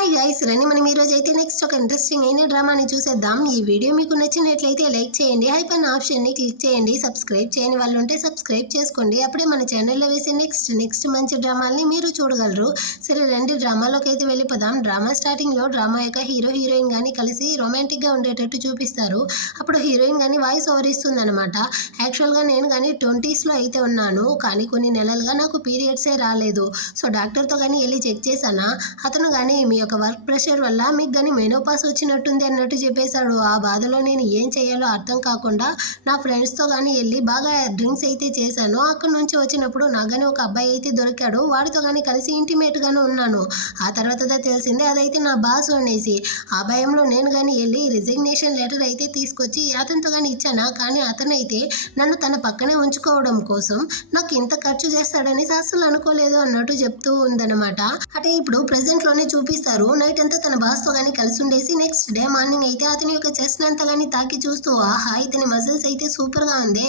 Hi guys రండి మనం ఈరోజు అయితే నెక్స్ట్ ఒక ఇంట్రెస్టింగ్ అయిన డ్రామాని చూసేద్దాం. ఈ వీడియో మీకు నచ్చినట్లయితే లైక్ చేయండి, హైప్ అన్న ఆప్షన్ని క్లిక్ చేయండి, సబ్స్క్రైబ్ చేయని వాళ్ళు ఉంటే సబ్స్క్రైబ్ చేసుకోండి. అప్పుడే మన ఛానల్లో వేసే నెక్స్ట్ మంచి డ్రామాల్ని మీరు చూడగలరు. సరే రండి డ్రామాలోకి అయితే వెళ్ళిపోదాం. డ్రామా స్టార్టింగ్లో డ్రామా యొక్క హీరోయిన్ కానీ కలిసి రొమాంటిక్గా ఉండేటట్టు చూపిస్తారు. అప్పుడు హీరోయిన్ కానీ వాయిస్ ఓవర్ ఇస్తుంది అనమాట. యాక్చువల్గా నేను కానీ 20sలో అయితే ఉన్నాను, కానీ కొన్ని నెలలుగా నాకు పీరియడ్సే రాలేదు. సో డాక్టర్తో కానీ వెళ్ళి చెక్ చేశానా, అతను కానీ మీ యొక్క వర్క్ ప్రెషర్ వల్ల మీకు కానీ మెనోపాస్ వచ్చినట్టుంది అన్నట్టు చెప్పేశాడు. ఆ బాధలో నేను ఏం చేయాలో అర్థం కాకుండా నా ఫ్రెండ్స్తో కానీ వెళ్ళి బాగా డ్రింక్స్ అయితే చేశాను. అక్కడి నుంచి వచ్చినప్పుడు నాకు కానీ ఒక అబ్బాయి అయితే దొరికాడు, వాడితో కానీ కలిసి ఇంటిమేట్గానే ఉన్నాను. ఆ తర్వాత తెలిసిందే అదైతే నా బాస్ అనేసి. ఆ భయంలో నేను కానీ వెళ్ళి రిజిగ్నేషన్ లెటర్ అయితే తీసుకొచ్చి అతనితో కానీ ఇచ్చానా, కానీ అతనైతే నన్ను తన పక్కనే ఉంచుకోవడం కోసం నాకు ఇంత ఖర్చు చేస్తాడని అస్సలు అనుకోలేదు అన్నట్టు చెప్తూ ఉందన్నమాట. అంటే ఇప్పుడు ప్రెసెంట్లోనే చూపిస్తారు. నైట్ అంతా తన బాస్తో కానీ కలిసి ఉండేసి నెక్స్ట్ డే మార్నింగ్ అయితే అతని యొక్క చెస్ట్ అంతా కానీ తాకి చూస్తూ ఆహా ఇతని మజిల్స్ అయితే సూపర్గా ఉంది,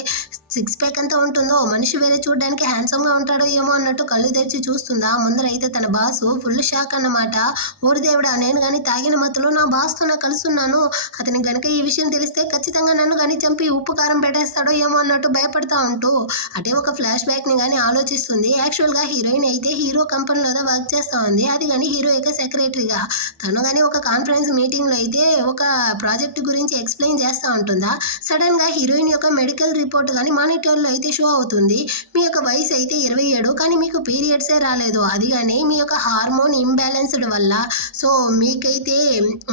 6 ప్యాక్ అంతా ఉంటుందో, మనిషి వేరే చూడడానికి హ్యాండ్సమ్గా ఉంటాడో ఏమో అన్నట్టు కళ్ళు తెరిచి చూస్తుందా. ముందర అయితే తన బాసు ఫుల్ షాక్ అన్నమాట. ఓరి దేవుడా, నేను కానీ తాగిన మత్తులో నా బాస్తో నా కలుస్తున్నాను, అతనికి కనుక ఈ విషయం తెలిస్తే ఖచ్చితంగా నన్ను కానీ చంపి ఉప్పు కారం పెట్టేస్తాడో ఏమో అన్నట్టు భయపడతా ఉంటూ అటే ఒక ఫ్లాష్ బ్యాక్ని కానీ ఆలోచిస్తుంది. యాక్చువల్గా హీరోయిన్ అయితే హీరో కంపెనీలో వర్క్ చేస్తూ ఉంది, అది కానీ హీరో యొక్క సెక్రటరీగా. తను కానీ ఒక కాన్ఫరెన్స్ మీటింగ్లో అయితే ఒక ప్రాజెక్ట్ గురించి ఎక్స్ప్లెయిన్ చేస్తూ ఉంటుందా. సడన్గా హీరోయిన్ యొక్క మెడికల్ రిపోర్ట్ కానీ మానిటర్లో అయితే షో అవుతుంది. మీ యొక్క వయసు అయితే 27, కానీ మీకు పీరియడ్సే రాలేదు, అది కానీ మీ యొక్క హార్మోన్ ఇంబ్యాలెన్స్డ్ వల్ల. సో మీకైతే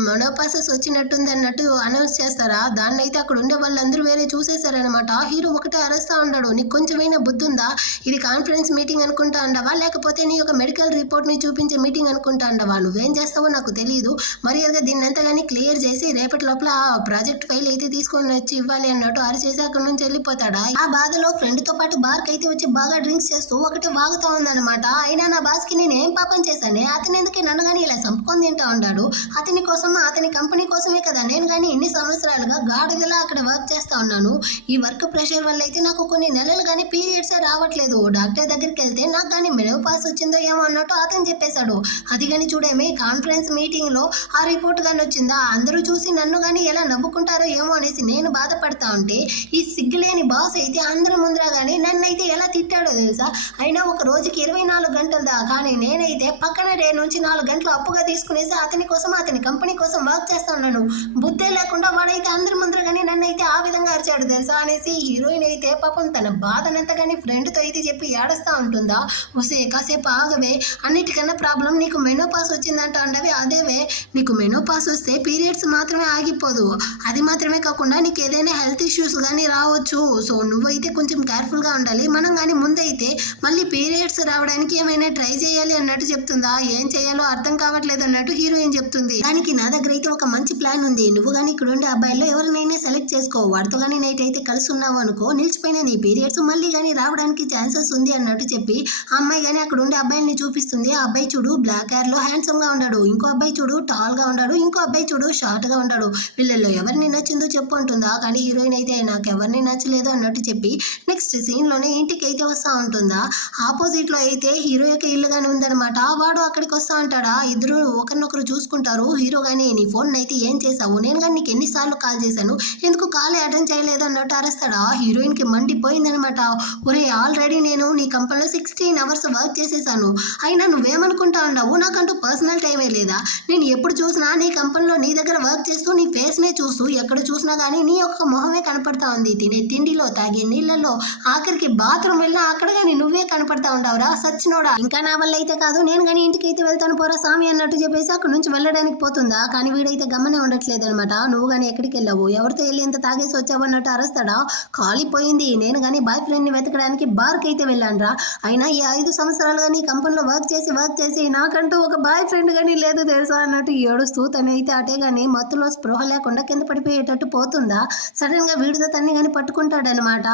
మెనోపాసస్ వచ్చినట్టుంది అన్నట్టు అనౌన్స్ చేస్తారా. దాన్ని అయితే అక్కడ ఉండే వాళ్ళందరూ వేరే చూసేశారనమాట. హీరో ఒకటే అరుస్తూ ఉంటాడు, నీకు కొంచెమైనా బుద్ధి ఉందా, ఇది కాన్ఫరెన్స్ మీటింగ్ అనుకుంటా ఉండవా, లేకపోతే నీ యొక్క మెడికల్ రిపోర్ట్ని చూపించే మీటింగ్ అనుకుంటా ఉండవా, నువ్వేం చేస్తావో నాకు తెలియదు, మర్యాదగా దీన్నంతా కానీ క్లియర్ చేసి రేపటి లోపల ఆ ప్రాజెక్ట్ ఫైల్ అయితే తీసుకొని వచ్చి ఇవ్వాలి అన్నట్టు అరిచేసి అక్కడ నుంచి వెళ్ళిపోతాడా. ఆ బాధలో ఫ్రెండ్తో పాటు బార్కి అయితే వచ్చి బాగా డ్రింక్స్ చేస్తూ ఒకటి వాగుతూ ఉందన్నమాట. అయినా నా బాస్కి నేను ఏం పాపం చేశానే, అతను ఎందుకు నన్ను కానీ ఇలా చంపుకొని తింటా ఉంటాడు, అతని కోసం అతని కంపెనీ కోసమే కదా నేను కానీ ఎన్ని సంవత్సరాలుగా గాడిదలా అక్కడ వర్క్ చేస్తూ ఉన్నాను. ఈ వర్క్ ప్రెషర్ వల్ల అయితే నాకు కొన్ని నెలలు కానీ పీరియడ్సే రావట్లేదు, డాక్టర్ దగ్గరికి వెళ్తే నాకు కానీ మెనోపాస్ వచ్చిందో ఏమో అన్నట్టు అతను చెప్పేశాడు. అది కానీ చూడేమే కాన్ఫరెన్స్ మీటింగ్లో ఆ రిపోర్ట్ కానీ వచ్చిందా, అందరూ చూసి నన్ను కానీ ఎలా నవ్వుకుంటారో ఏమో అనేసి నేను బాధపడతా ఉంటే ఈ సిగ్గులేని బాస్ అయితే అందరి ముందర కానీ నన్ను అయితే ఎలా తిట్టాడో తెలుసా. అయినా ఒక రోజుకి 24 గంటలదా, కానీ నేనైతే పక్కన డే నుంచి 4 గంటలు అప్పుగా తీసుకునేసి అతని కోసం అతని కంపెనీ కోసం వర్క్ చేస్తా ఉన్నాను. బుద్ధే లేకుండా వాడైతే అందరి ముందర కానీ నన్ను అయితే ఆ విధంగా అరిచాడు తెలుసా అనేసి హీరోయిన్ అయితే పాపం తన బాధనంతా కానీ ఫ్రెండ్తో అయితే చెప్పి ఏడుస్తూ ఉంటుందా. వస్తే కాసేపు ఆగవే, అన్నిటికన్నా ప్రాబ్లం నీకు మెనోపాస్ వచ్చిందంట అండవి. అదేవే, నీకు మెనోపాస్ వస్తే పీరియడ్స్ మాత్రమే ఆగిపోదు, అది మాత్రమే కాకుండా నీకు ఏదైనా హెల్త్ ఇష్యూస్ కానీ రావచ్చు. సో నువ్వైతే కొంచెం కేర్ఫుల్గా ఉండాలి. మనం కానీ ముందైతే మళ్ళీ పీరియడ్స్ రావడానికి ఏమైనా ట్రై చేయాలి అన్నట్టు చెప్తుందా. ఏం చేయాలో అర్థం కావట్లేదు అన్నట్టు హీరోయిన్ చెప్తుంది. దానికి నా దగ్గర అయితే ఒక మంచి ప్లాన్ ఉంది, నువ్వు కానీ ఇక్కడ ఉండే అబ్బాయిలో ఎవరినైనా సెలెక్ట్ చేసుకో, వాడితో కానీ నైట్ అయితే కలిసి ఉన్నావు అనుకో, నిలిచిపోయిన నీ పీరియడ్స్ మళ్ళీ కానీ రావడానికి ఛాన్సెస్ ఉంది అన్నట్టు చెప్పి ఆ అమ్మాయి కానీ అక్కడ ఉండే అబ్బాయిని చూపిస్తుంది. ఆ అబ్బాయి చూడు బ్లాక్ హెయిర్లో హ్యాండ్సమ్గా ఉన్నాడు, ఇంకో అబ్బాయి చూడు టాల్గా ఉన్నాడు, ఇంకో అబ్బాయి చూడు షార్ట్గా ఉన్నాడు, వీళ్ళల్లో ఎవరిని నచ్చిందో చెప్పు అంటుందా. కానీ హీరోయిన్ అయితే నాకు ఎవరిని నచ్చలేదు అన్నట్టు చెప్పి నెక్స్ట్ సీన్లోనే ఇంటికి అయితే వస్తూ ఉంటుందా. ఆపోజిట్లో అయితే హీరో యొక్క ఇల్లు కానీ ఉందనమాట. వాడు అక్కడికి వస్తూ ఉంటాడా, ఇద్దరు ఒకరినొకరు చూసుకుంటారు. హీరో కానీ నీ ఫోన్ అయితే ఏం చేసావు, నేను కానీ నీకు ఎన్నిసార్లు కాల్ చేశాను, ఎందుకు కాల్ అటెండ్ చేయలేదు అన్నట్టు అరుస్తాడా. హీరోయిన్కి మండిపోయిందనమాట. ఒరే ఆల్రెడీ నేను నీ కంపెనీలో 16 hours వర్క్ చేసేసాను, అయినా నువ్వేమనుకుంటా ఉన్నావు, నాకంటూ పర్సనల్ టైమే లేదా, నేను ఎప్పుడు చూసినా నీ కంపెనీలో నీ దగ్గర వర్క్ చేస్తూ నీ ఫేస్నే చూస్తూ ఎక్కడ చూసినా కానీ నీ యొక్క మొహమే కనపడతా ఉంది, తినే తిండిలో తాగే నీళ్ళల్లో ఆఖరికి బాత్రూమ్ వెళ్ళినా అక్కడ కానీ నువ్వే కనపడతా ఉంటావురా సచ్చినోడా, ఇంకా నా వల్ల అయితే కాదు, నేను కానీ ఇంటికి అయితే వెళ్తాను పోరా స్వామి అన్నట్టు చెప్పేసి అక్కడ నుంచి వెళ్ళడానికి పోతుందా. కానీ వీడైతే గమ్మనే ఉండట్లేదు అనమాట. నువ్వు కానీ ఎక్కడికి వెళ్ళావు, ఎవరితో వెళ్ళి ఎంత తాగేసి వచ్చావు అన్నట్టు అరుస్తాడా. కాలిపోయింది, నేను కానీ బాయ్ ఫ్రెండ్ని వెతకడానికి బార్కి అయితే వెళ్ళానురా, అయినా ఈ 5 సంవత్సరాలుగా నీ కంపెనీలో వర్క్ చేసి నాకంటూ ఒక బాయ్ ఫ్రెండ్ కానీ లేదు తెలుసా అన్నట్టు ఏడుస్తూ తనైతే అటే కానీ మత్తులో స్పృహ లేకుండా కింద పడిపోయేటట్టు పోతుందా. సడన్గా వీడితో తన్ని కానీ పట్టుకుంటాడనమాట.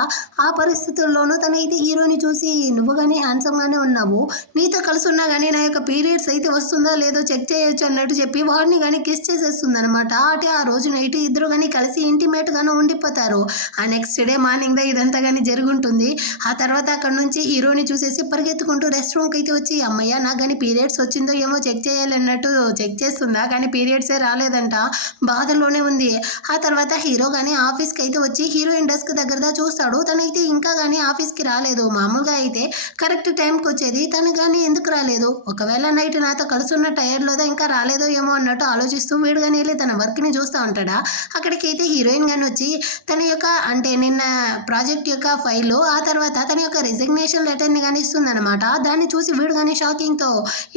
ఆ పరిస్థితుల్లోనూ తనైతే హీరోని చూసి నువ్వు కానీ హ్యాండ్సమ్గానే ఉన్నావు, నీతో కలిసి ఉన్నా కానీ నా యొక్క పీరియడ్స్ అయితే వస్తుందా లేదో చెక్ చేయొచ్చు అన్నట్టు చెప్పి వాడిని కానీ కిస్ చేసేస్తుంది అనమాట. అంటే ఆ రోజు నైట్ ఇద్దరు కానీ కలిసి ఇంటిమేట్గానే ఉండిపోతారు. ఆ నెక్స్ట్ డే మార్నింగ్ ఇదంతా కానీ జరుగుంటుంది. ఆ తర్వాత అక్కడ నుంచి హీరోని చూసేసి పరిగెత్తుకుంటూ రెస్ట్ రూమ్కి అయితే వచ్చి అమ్మయ్య నాకు కానీ పీరియడ్స్ వచ్చిందో ఏమో చెక్ చేయాలి కావాలి అన్నట్టు చెక్ చేస్తుందా, కానీ పీరియడ్సే రాలేదంట. బాధల్లోనే ఉంది. ఆ తర్వాత హీరో కానీ ఆఫీస్కి అయితే వచ్చి హీరోయిన్ డెస్క్ దగ్గర చూస్తాడు. తనైతే ఇంకా కానీ ఆఫీస్కి రాలేదు. మామూలుగా అయితే కరెక్ట్ టైంకి వచ్చేది, తను కానీ ఎందుకు రాలేదు, ఒకవేళ నైట్ నాతో కలుసున్న టైర్లోదా ఇంకా రాలేదో ఏమో అన్నట్టు ఆలోచిస్తూ వీడు కానీ వెళ్ళి తన వర్క్ని చూస్తూ ఉంటాడా. అక్కడికైతే హీరోయిన్ కానీ వచ్చి తన యొక్క అంటే నిన్న ప్రాజెక్ట్ యొక్క ఫైల్, ఆ తర్వాత తన యొక్క రిజిగ్నేషన్ లెటర్ని కానీ ఇస్తుందన్నమాట. దాన్ని చూసి వీడు కానీ షాకింగ్తో,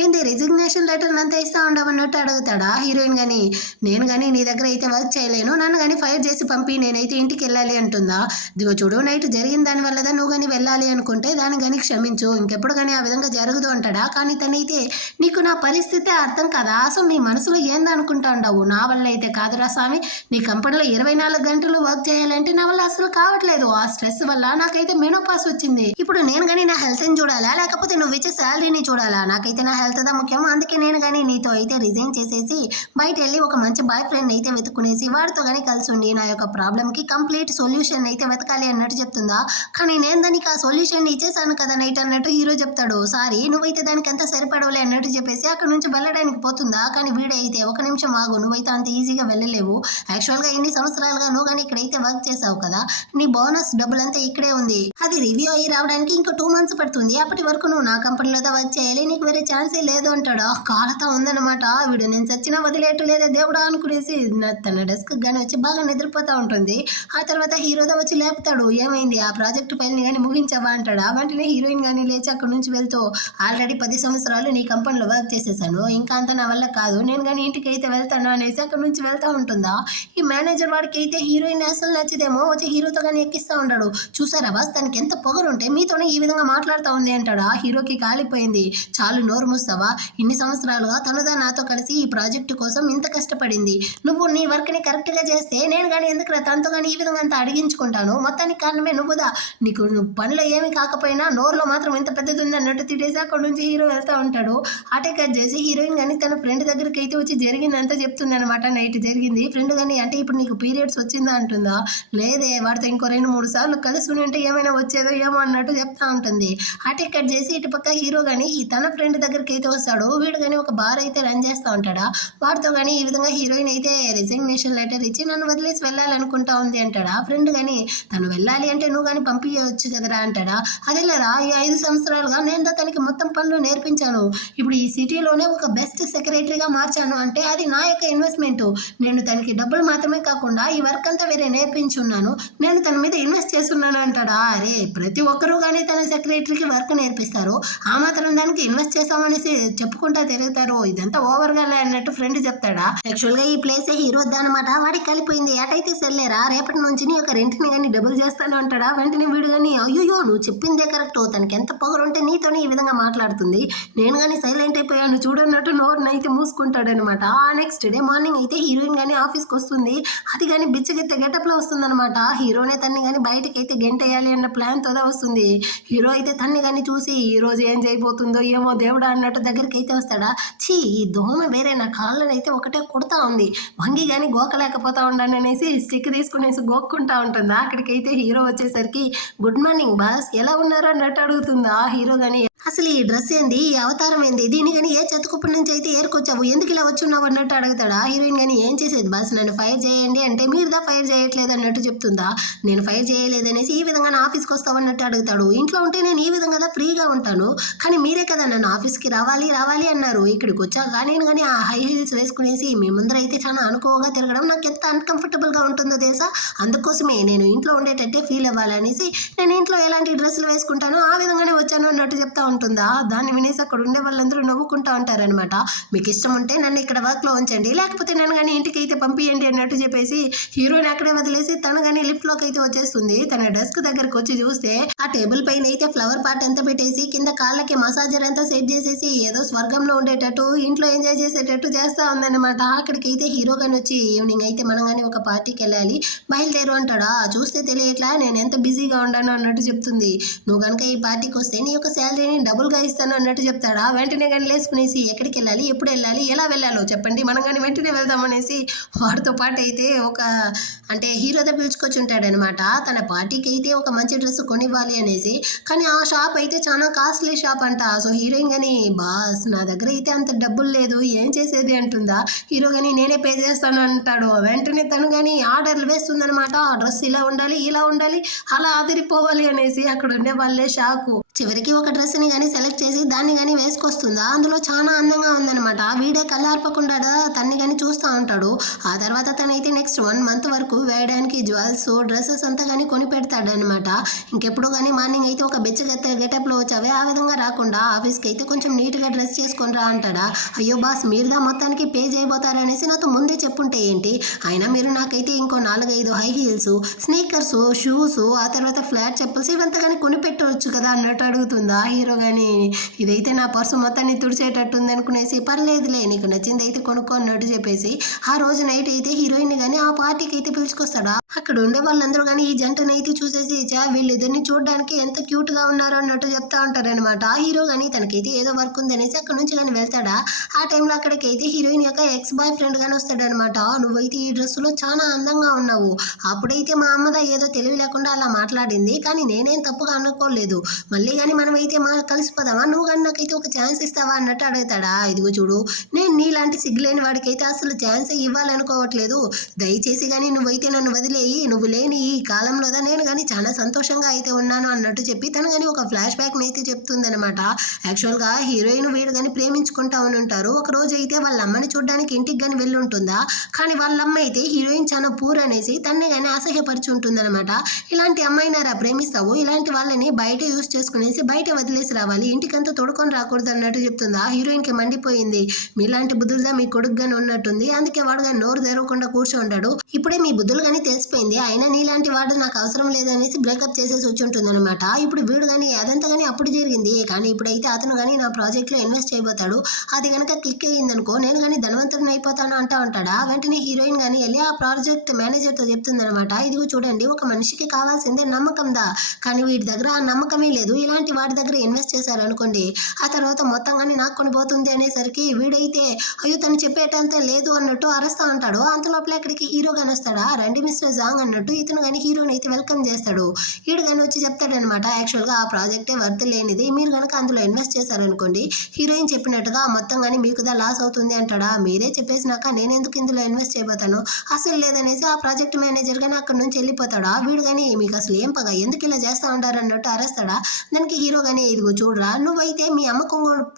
ఏంది రిజిగ్నేషన్ లెటర్ అంతా ఇస్తా ఉండవన్నట్టు అడుగుతాడా హీరోయిన్ కానీ. నేను కానీ నీ దగ్గర అయితే వర్క్ చేయలేను, నన్ను కానీ ఫైర్ చేసి పంపి నేనైతే ఇంటికి వెళ్ళాలి అంటుందా. ఇదిగో చూడు, నైట్ జరిగిన దాని వల్లదా నువ్వు కానీ వెళ్ళాలి అనుకుంటే దాన్ని కానీ క్షమించు, ఇంకెప్పుడు కానీ ఆ విధంగా జరగదు అంటాడా. కానీ తనైతే నీకు నా పరిస్థితే అర్థం కదా, అసలు నీ మనసులో ఏందనుకుంటా ఉండవు, నా వల్ల అయితే కాదురా స్వామి, నీ కంపెనీలో 24 గంటలు వర్క్ చేయాలంటే నా వల్ల అసలు కావట్లేదు, ఆ స్ట్రెస్ వల్ల నాకైతే మెనోపాస్ వచ్చింది. ఇప్పుడు నేను కానీ నా హెల్త్ని చూడాలా, లేకపోతే నువ్వు ఇచ్చే శాలరీని చూడాలా, నాకైతే నా హెల్త్ దా ముఖ్యం. అందుకే నేను కానీ నీతో అయితే రిజైన్ చేసేసి బయట వెళ్ళి ఒక మంచి బాయ్ ఫ్రెండ్ అయితే వెతుక్కునేసి వాడితో కానీ కలిసి ఉండి నా యొక్క ప్రాబ్లంకి కంప్లీట్ సొల్యూషన్ అయితే వెతకాలి అన్నట్టు చెప్తుందా. కానీ నేను దానికి ఆ సొల్యూషన్ ఇచ్చేసాను కదా నైట్ అన్నట్టు హీరో చెప్తాడు. సారీ, నువ్వైతే దానికి అంత సరిపడవలే అన్నట్టు చెప్పేసి అక్కడ నుంచి వెళ్ళడానికి పోతుందా. కానీ వీడైతే ఒక నిమిషం ఆగు, నువ్వైతే అంత ఈజీగా వెళ్ళలేవు, యాక్చువల్గా ఇన్ని సంవత్సరాలుగా నువ్వు కానీ ఇక్కడైతే వర్క్ చేసావు కదా, నీ బోనస్ డబ్బులంతా ఇక్కడే ఉంది, అది రివ్యూ అయ్యి రావడానికి ఇంకో 2 months పడుతుంది, అప్పటి వరకు నువ్వు నా కంపెనీలో వర్క్ చేయాలి, నీకు వేరే ఛాన్సే లేదు అంటాడా. కాలతా ఉందన్నమాట. వీడు నేను చచ్చినా వదిలేట్టు లేదా దేవుడా అనుకునేసి తన డెస్క్ కానీ వచ్చి బాగా నిద్రపోతూ ఉంటుంది. ఆ తర్వాత హీరోదా వచ్చి లేపుతాడు, ఏమైంది ఆ ప్రాజెక్ట్ ఫైల్ని కానీ ముగించావా అంటాడా. వెంటనే హీరోయిన్ కానీ లేచి అక్కడ నుంచి వెళ్తూ, ఆల్రెడీ 10 సంవత్సరాలు నీ కంపెనీలో వర్క్ చేసేసాను, ఇంకా అంత నా వల్ల కాదు, నేను కానీ ఇంటికి అయితే వెళ్తాను అనేసి అక్కడ నుంచి వెళ్తూ ఉంటుందా. ఈ మేనేజర్ వాడికి అయితే హీరోయిన్ అసలు నచ్చిదేమో, వచ్చి హీరోతో కానీ ఎక్కిస్తూ ఉంటాడు. చూసారా బాస్, తనకి ఎంత పొగరుంటే మీతోనే ఈ విధంగా మాట్లాడుతూ ఉంది అంటాడా. హీరోకి కాలిపోయింది. చాలు, నోరు మూస్తావా, ఇన్ని సంవత్సరాలుగా తనుదా నాతో కలిసి ఈ ప్రాజెక్టు కోసం ఇంత కష్టపడింది, నువ్వు నీ వర్క్ని కరెక్ట్గా చేస్తే నేను కానీ ఎందుకు తనతో కానీ ఈ విధంగా అంతా అడిగించుకుంటాను, మొత్తానికి కారణమే నువ్వుదా, నీకు నువ్వు పనిలో ఏమీ కాకపోయినా నోరులో మాత్రం ఎంత పెద్దది ఉంది అన్నట్టు తిట్టేసి అక్కడ నుంచి హీరో వెళ్తూ ఉంటాడు. అటే కట్ చేసి హీరోయిన్ కానీ తన ఫ్రెండ్ దగ్గరికి అయితే వచ్చి జరిగిందంతా చెప్తుంది అనమాట. నైట్ జరిగింది. ఫ్రెండ్ కానీ అంటే ఇప్పుడు నీకు పీరియడ్స్ వచ్చిందా అంటుందా. లేదే, వాడితో ఇంకో 2-3 సార్లు కలిసి ఉంటే ఏమైనా వచ్చేదో ఏమో అన్నట్టు చెప్తా ఉంటుంది. అటే కట్ చేసి ఇటు పక్క హీరో కానీ తన ఫ్రెండ్ దగ్గరికి అయితే వస్తాడు. వీడు కానీ ఒక బార్ అయితే రన్ చేస్తూ ఉంటాడా. వాడితో కానీ ఈ విధంగా హీరోయిన్ అయితే రిజిగ్నేషన్ లెటర్ ఇచ్చి నన్ను వదిలేసి వెళ్ళాలనుకుంటా ఉంది అంటాడా. ఫ్రెండ్ కానీ తను వెళ్ళాలి అంటే నువ్వు కానీ పంపించవచ్చు కదరా అంటాడా. అదేలేరా, ఈ 5 సంవత్సరాలుగా నేను తనకి మొత్తం పనులు నేర్పించాను, ఇప్పుడు ఈ సిటీలోనే ఒక బెస్ట్ సెక్రటరీగా మార్చాను అంటే అది నా యొక్క ఇన్వెస్ట్మెంట్, నేను తనకి డబ్బులు మాత్రమే కాకుండా ఈ వర్క్ అంతా వేరే నేర్పించున్నాను, నేను తన మీద ఇన్వెస్ట్ చేస్తున్నాను అంటాడా. అరే, ప్రతి ఒక్కరూ కానీ తన సెక్రటరీకి వర్క్ నేర్పిస్తారు, ఆ మాత్రం దానికి ఇన్వెస్ట్ చేస్తామనేసి చెప్పుకుంటా తిరుగుతారు, ఇదంతా ఓవర్గా అన్నట్టు ఫ్రెండ్ చెప్తాడా. యాక్చువల్గా ఈ ప్లేసే హీరో అనమాట. వాడికి కలిపోయింది. అటైతే సెల్లేరా, రేపటి నుంచి నీ యొక్క రెంట్ని కానీ డబుల్ చేస్తాను అంటాడా. వెంటనే వీడు కానీ అయ్యో నువ్వు చెప్పిందే కరెక్ట్, తనకి ఎంత పొగరుంటే నీతోనే ఈ విధంగా మాట్లాడుతుంది, నేను కానీ సైలెంట్ అయిపోయాను చూడన్నట్టు నోరుని అయితే మూసుకుంటాడనమాట. ఆ నెక్స్ట్ డే మార్నింగ్ అయితే హీరోయిన్ కానీ ఆఫీస్కి వస్తుంది. అది కానీ బిచ్చగెత్తే గెటప్లో వస్తుందన్నమాట. హీరోనే తన్ని కానీ బయటకి అయితే గెంటేయాలి అన్న ప్లాన్తో వస్తుంది. హీరో అయితే తన్ని కానీ చూసి ఈ రోజు ఏం చేయబోతుందో ఏమో దేవుడా అన్నట్టు దగ్గరికి అయితే వస్తాడా. ఈ దోమ వేరే నా కాళ్ళని అయితే ఒకటే కుడతా ఉంది, వంగి కానీ గోకలేకపోతా ఉండాను అనేసి స్టిక్ తీసుకునేసి గోక్కుంటా ఉంటుందా. అక్కడికైతే హీరో వచ్చేసరికి గుడ్ మార్నింగ్ బాస్, ఎలా ఉన్నారో అన్నట్టు అడుగుతుందా. హీరో కానీ అసలు ఈ డ్రెస్ ఏంది, ఈ అవతారం ఏంది, దీని కానీ ఏ చెత్తకుప్పటి నుంచి అయితే ఏరుకొచ్చావు, ఎందుకు ఇలా వచ్చున్నావు అన్నట్టు అడుగుతాడా. హీరోయిన్ కానీ ఏం చేసేది బాస్, నన్ను ఫైర్ చేయండి అంటే మీరుదా ఫైర్ చేయట్లేదు అన్నట్టు చెప్తుందా. నేను ఫైర్ చేయలేదనేసి ఈ విధంగా నా ఆఫీస్కి వస్తావు అన్నట్టు అడుగుతాడు. ఇంట్లో ఉంటే నేను ఈ విధంగా ఫ్రీగా ఉంటాను, కానీ మీరే కదా నన్ను ఆఫీస్కి రావాలి అన్నారు, ఇక్కడికి వచ్చాక నేను కానీ ఆ హై హీల్స్ వేసుకునేసి మీ ముందర అయితే చాలా అనుకోగా తిరగడం నాకు ఎంత అన్కంఫర్టబుల్గా ఉంటుందో తెలుసా, అందుకోసమే నేను ఇంట్లో ఉండేటట్టే ఫీల్ అవ్వాలనేసి నేను ఇంట్లో ఎలాంటి డ్రెస్సులు వేసుకుంటానో ఆ విధంగానే వచ్చాను అన్నట్టు చెప్తా ఉంటుందా. దాన్ని వినేసి అక్కడ ఉండే వాళ్ళందరూ నవ్వుకుంటా ఉంటారనమాట. మీకు ఇష్టం ఉంటే నన్ను ఇక్కడ వర్క్లో ఉంచండి, లేకపోతే నన్ను కానీ ఇంటికి అయితే పంపించండి అన్నట్టు చెప్పేసి హీరోని అక్కడే వదిలేసి తను కానీ లిఫ్ట్లోకి అయితే వచ్చేస్తుంది. తన డెస్క్ దగ్గరకు వచ్చి చూస్తే ఆ టేబుల్ పైన అయితే ఫ్లవర్ పాట్ అంతా పెట్టేసి కింద కాళ్ళకి మసాజర్ అంతా సెట్ చేసేసి ఏదో స్వర్గంలో ఉండేటట్టు ఇంట్లో ఎంజాయ్ చేసేటట్టు చేస్తా ఉందన్నమాట. అక్కడికి అయితే హీరో కానీ వచ్చి ఈవినింగ్ అయితే మనం కానీ ఒక పార్టీకి వెళ్ళాలి, బయలుదేరు అంటాడా. చూస్తే తెలియట్లా నేను ఎంత బిజీగా ఉన్నాను అన్నట్టు చెప్తుంది. నువ్వు కనుక ఈ పార్టీకి వస్తే నీ యొక్క శాలరీని నేను డబుల్గా ఇస్తాను అన్నట్టు చెప్తాడా. వెంటనే కానీ లేసుకునేసి ఎక్కడికి వెళ్ళాలి, ఎప్పుడు వెళ్ళాలి, ఎలా వెళ్ళాలో చెప్పండి, మనం కానీ వెంటనే వెళ్దామనేసి వాడితో పాటు అయితే అంటే హీరోతో పిలుచుకొచ్చి ఉంటాడనమాట. తన పార్టీకి అయితే ఒక మంచి డ్రెస్ కొనివ్వాలి అనేసి. కానీ ఆ షాప్ అయితే చాలా కాస్ట్లీ షాప్ అంట. సో హీరోయిన్ కానీ బాస్ నా దగ్గర అయితే అంత డబ్బులు లేదు, ఏం చేసేది అంటుందా. హీరో కానీ నేనే పే చేస్తాను అంటాడు. వెంటనే తను కానీ ఆర్డర్లు వేస్తుందనమాట. ఆ డ్రెస్ ఇలా ఉండాలి, ఇలా ఉండాలి, అలా అదిరిపోవాలి అనేసి. అక్కడ ఉండే వాళ్ళే షాకు. చివరికి ఒక డ్రెస్ని కానీ సెలెక్ట్ చేసి దాన్ని కానీ వేసుకొస్తుందా. అందులో చాలా అందంగా ఉందనమాట. వీడే కళ్ళార్పకుండా తన్ని కానీ చూస్తూ ఉంటాడు. ఆ తర్వాత తనైతే నెక్స్ట్ 1 మంత్ వరకు వేయడానికి జ్యువెల్స్ డ్రెస్సెస్ అంతా కానీ కొని పెడతాడు అనమాట. ఇంకెప్పుడు కానీ మార్నింగ్ అయితే ఒక గెటప్లో వచ్చావే ఆ విధంగా రాకుండా ఆఫీస్కి అయితే కొంచెం నీట్గా డ్రెస్ చేసుకొని రా అంటాడా. అయ్యో బాస్ మీరుదా మొత్తానికి పే చేయబోతారనేసి నాతో ముందే చెప్పుంటే ఏంటి, అయినా మీరు నాకైతే ఇంకో 4-5 హై హీల్స్, స్నీకర్స్, షూస్, ఆ తర్వాత ఫ్లాట్ చెప్పుల్స్ ఇవంతా కానీ కొని పెట్టవచ్చు కదా అన్నట్టు అడుగుతుందా హీరో కానీ. ఇదైతే నా పర్సు మొత్తాన్ని తుడిచేటట్టుంది అనుకునేసి పర్లేదులే నీకు నచ్చింది అయితే కొనుక్కో అన్నట్టు చెప్పేసి ఆ రోజు నైట్ అయితే హీరోయిన్ కానీ ఆ పార్టీకి అయితే పిలుచుకొస్తాడా. అక్కడ ఉండే వాళ్ళందరూ కానీ ఈ జంటను అయితే చూసేసి వీళ్ళిద్దరిని చూడడానికి ఎంత క్యూట్ గా ఉన్నారో అన్నట్టు చెప్తా ఉంటారనమాట. హీరో కానీ తనకైతే ఏదో వర్క్ ఉందనేసి అక్కడ నుంచి కానీ వెళ్తాడా. ఆ టైంలో అక్కడికి అయితే హీరోయిన్ యొక్క ఎక్స్ బాయ్ ఫ్రెండ్ గానీ వస్తాడనమాట. నువ్వైతే ఈ డ్రెస్సులో చాలా అందంగా ఉన్నావు, అప్పుడైతే మా అమ్మదా ఏదో తెలివి లేకుండా అలా మాట్లాడింది, కానీ నేనేం తప్పుగా అనుకోలేదు, మళ్ళీ కానీ మనమైతే కలిసిపోదామా, నువ్వు కానీ నాకైతే ఒక ఛాన్స్ ఇస్తావా అన్నట్టు అడుగుతాడా. ఇదిగో చూడు నేను నీలాంటి సిగ్గులేని వాడికైతే అసలు ఛాన్స్ ఇవ్వాలనుకోవట్లేదు, దయచేసి కానీ నువ్వైతే నన్ను వదిలేయి, నువ్వు లేని ఈ కాలంలోదా నేను కానీ చాలా సంతోషంగా అయితే ఉన్నాను అన్నట్టు చెప్పి తను కానీ ఒక ఫ్లాష్ బ్యాక్ అయితే చెప్తుందనమాట. యాక్చువల్గా హీరోయిన్ వీడు కానీ ప్రేమించుకుంటా ఉంటారు. ఒక రోజు అయితే వాళ్ళ అమ్మని చూడడానికి ఇంటికి కానీ వెళ్ళి ఉంటుందా, కానీ వాళ్ళ అమ్మ అయితే హీరోయిన్ చాలా పూర్ అనేసి తన్నే కానీ అసహ్యపరిచి ఉంటుందన్నమాట. ఇలాంటి అమ్మాయినారా ప్రేమిస్తావు, ఇలాంటి వాళ్ళని బయట యూస్ చేసుకునేసి బయట వదిలేసి రావాలి, ఇంటికంతా తొడుకొని రాకూడదు అన్నట్టు చెప్తుందా. హీరోయిన్కి మండిపోయింది. మీలాంటి బుద్ధులుగా మీ కొడుకుగానే ఉన్నట్టుంది, అందుకే వాడు కానీ నోరు తెరవకుండా కూర్చోంటాడు, ఇప్పుడే మీ బుద్ధులు కానీ తెలిసిపోయింది, అయినా నీలాంటి వాడు నాకు అవసరం లేదనేసి బ్రేకప్ చేసేసి వచ్చి ఉంటుందన్నమాట. ఇప్పుడు వీడు కానీ అదంతా కానీ అప్పుడు జరిగింది, కానీ ఇప్పుడైతే అతను కానీ నా ప్రాజెక్ట్లో ఇన్వెస్ట్ చేయబోతాడు, అది కనుక క్లిక్ అయ్యిందనుకో నేను కానీ ధనవంతుడిని అయిపోతాను ఉంటాడా. వెంటనే హీరోయిన్ కానీ వెళ్ళి ఆ ప్రాజెక్ట్ మేనేజర్తో చెప్తుందనమాట. ఇదిగో చూడండి ఒక మనిషికి కావాల్సిందే నమ్మకం దా, కానీ వీడి దగ్గర ఆ నమ్మకమే లేదు, ఇలాంటి వాడి దగ్గర ఇన్వెస్ట్ చేశారనుకోండి ఆ తర్వాత మొత్తం కానీ నాకు కొనిపోతుంది అనేసరికి వీడైతే అయ్యో తను చెప్పేటంత లేదు అన్నట్టు అరుస్తా ఉంటాడు. అంతలోపల అక్కడికి హీరో కానీ వస్తాడా. రండి మిస్టర్ జాంగ్ అన్నట్టు ఇతను కానీ హీరోని అయితే వెల్కమ్ చేస్తాడు. ఈడు కానీ వచ్చి చెప్తాడనమాట, యాక్చువల్గా ఆ ప్రాజెక్టే వర్త్ లేనిది, మీరు కనుక అందులో ఇన్వెస్ట్ చేశారనుకోండి హీరోయిన్ చెప్పినట్టుగా మొత్తం కానీ మీకుదా లాస్ అవుతుంది అంటాడా. మీరే చెప్పేసినాక నేనెందుకు ఇందులో ఇన్వెస్ట్ చేయబోతాను, అసలు లేదనేసి ఆ ప్రాజెక్ట్ మేనేజర్ కానీ అక్కడ నుంచి వెళ్ళిపోతాడా. వీడు కానీ మీకు అసలు ఏం పగ, ఎందుకు ఇలా చేస్తూ ఉంటారు అన్నట్టు అరేస్తాడా. దానికి హీరో కానీ ఇదిగో చూడరా నువ్వైతే మీ అమ్మ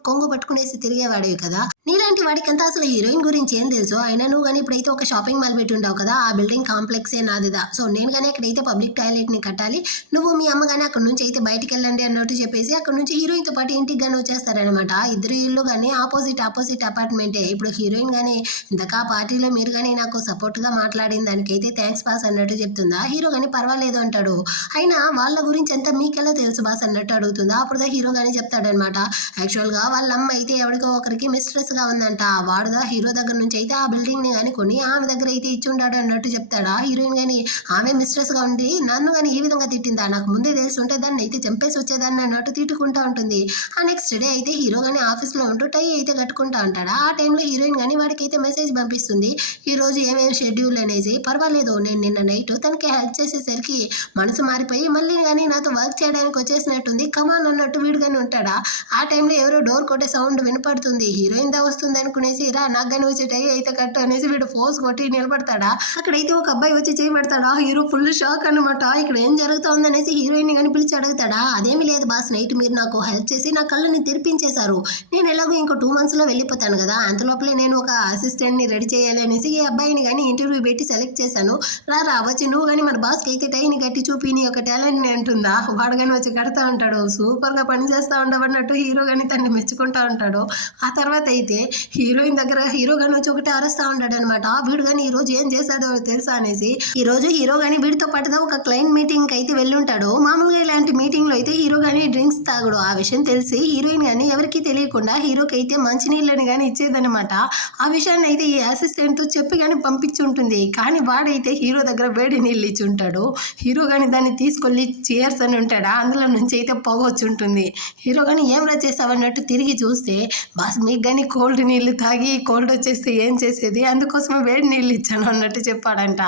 కొంగు పట్టుకునేసి తిరిగేవాడివి కదా, నీలాంటి వాడికి అంతా అసలు హీరోయిన్ గురించి ఏం తెలుసు, అయినా నువ్వు కానీ ఇప్పుడైతే ఒక షాపింగ్ మాల్ పెట్టి ఉంటావు కదా, ఆ బిల్డింగ్ కాంప్లెక్సే నాదిదా, సో నేను కానీ అక్కడైతే పబ్లిక్ టాయిలెట్ని కట్టాలి, నువ్వు మీ అమ్మ కానీ అక్కడ నుంచి అయితే బయటికి వెళ్ళండి అన్నట్టు చెప్పేసి అక్కడ నుంచి హీరోయిన్తో పాటు ఇంటికి కానీ వచ్చేస్తారనమాట. ఇద్దరు ఇల్లు కానీ ఆపోజిట్ అపార్ట్మెంటే. ఇప్పుడు హీరోయిన్ కానీ ఇంతకా పార్టీలో మీరు కానీ నాకు సపోర్ట్గా మాట్లాడిన దానికైతే థ్యాంక్స్ బాస్ అన్నట్టు చెప్తుందా. హీరో కానీ పర్వాలేదు అంటాడు, అయినా వాళ్ళ గురించి అంతా మీకెలా తెలుసు బాస్ అన్నట్టు అడుగుతుందా. అప్పుడు హీరో కానీ చెప్తాడనమాట, యాక్చువల్గా వాళ్ళ అమ్మ అయితే ఎవరికో ఒకరికి మిస్ట్రెస్గా ఉందంట, వాడుదా హీరో దగ్గర నుంచి అయితే ఆ బిల్డింగ్ని కానీ కొని ఆమె దగ్గర అయితే ఇచ్చుంటాడు అన్నట్టు చెప్తాడా. హీరోయిన్ కానీ ఆమె మిస్ట్రెస్గా ఉండి నన్ను కానీ ఈ విధంగా తిట్టిందా, నాకు ముందే తెలుసుంటే దాన్ని అయితే చంపేసి వచ్చేదాన్ని అన్నట్టు తిట్టుకుంటూ ఉంటుంది. ఆ నెక్స్ట్ డే అయితే హీరో కానీ ఆఫీస్లో ఉంటూ టై అయితే కట్టుకుంటా ఉంటాడా. ఆ టైంలో హీరోయిన్ కానీ వాడికి అయితే మెసేజ్ పంపిస్తుంది, ఈరోజు ఏమేమి షెడ్యూల్ అనేసి. పర్వాలేదు నేను నిన్న నైట్ తనకి హెల్ప్ చేసేసరికి మనసు మారిపోయి మళ్ళీ కానీ నాతో వర్క్ చేయడానికి వచ్చేసినట్టుంది, కమాన్ అన్నట్టు వీడు కానీ ఉంటాడా. ఆ టైంలో ఎవరో డోర్ కొట్టే సౌండ్ వినపడుతుంది. హీరోయిన్ దా వస్తుంది అనుకునేసి రా నాకు కానీ వచ్చి టై అయితే కట్టు అనేసి వీడు ఫోర్స్ కొట్టి నిలబడతాడా. అక్కడైతే ఒక అబ్బాయి వచ్చి చేయబడతాడా. హీరో ఫుల్ షాక్ అనమాట, ఇక్కడ ఏం జరుగుతుంది అనేసి హీరోయిన్ కానీ పిలిచి అడుగుతాడా. అదేమి లేదు బాస్, నైట్ మీరు నాకు హెల్ప్ చేసి నా కళ్ళని తెరిపించేశారు, నేను ఎలాగో ఇంకో 2 monthsలో వెళ్ళిపోతాను కదా, అంతలోపలే నేను ఒక అసిస్టెంట్ని రెడీ చేయాలి అనేసి ఈ అబ్బాయిని కానీ ఇంటర్వ్యూ పెట్టి సెలెక్ట్ చేశాను, రా వచ్చి నువ్వు కానీ మన బాస్కి అయితే టైని కట్టి చూపి నీ యొక్క టాలెంట్ని అంటుందా. వాడు కానీ వచ్చి కడతా ఉంటాడు, సూపర్గా పని చేస్తూ ఉండవన్నట్టు హీరో కానీ తన్ని మెచ్చుకుంటూ ఉంటాడు. ఆ తర్వాత అయితే హీరోయిన్ దగ్గర హీరో కానీ వచ్చి ఒకటి అరుస్తూ ఉంటాడు అనమాట. వీడు కానీ ఈ రోజు ఏం చేశాడో తెలుసా అనేసి. ఈ రోజు హీరో కానీ వీడితో పాటుగా ఒక క్లయింట్ మీటింగ్కి అయితే వెళ్ళుంటాడు. మామూలుగా ఇలాంటి మీటింగ్లో అయితే హీరో కానీ డ్రింక్స్ తాగుడు. ఆ విషయం తెలిసి హీరోయిన్ కానీ ఎవరికి తెలియకుండా హీరోకి అయితే మంచినీళ్ళని కానీ ఇచ్చేదనమాట. ఆ విషయాన్ని అయితే ఈ అసిస్టెంట్తో చెప్పి కానీ పంపించి ఉంటుంది, కానీ వాడైతే హీరో దగ్గర వేడి నీళ్ళు ఇచ్చి ఉంటాడు. హీరో కానీ దాన్ని తీసుకెళ్ళి చీర్స్ అని ఉంటాడా, అందులో నుంచి అయితే పొగ వచ్చి ఉంటుంది. హీరో కానీ ఏం చేసావు అన్నట్టు తిరిగి చూస్తే, బాస్ మీకు కానీ కోల్డ్ నీళ్ళు తాగి కోల్డ్ వచ్చేస్తే ఏం చేసేది, అందుకోసమే వేడి నీళ్ళు ఇచ్చాను అన్నట్టు చెప్పాడంట.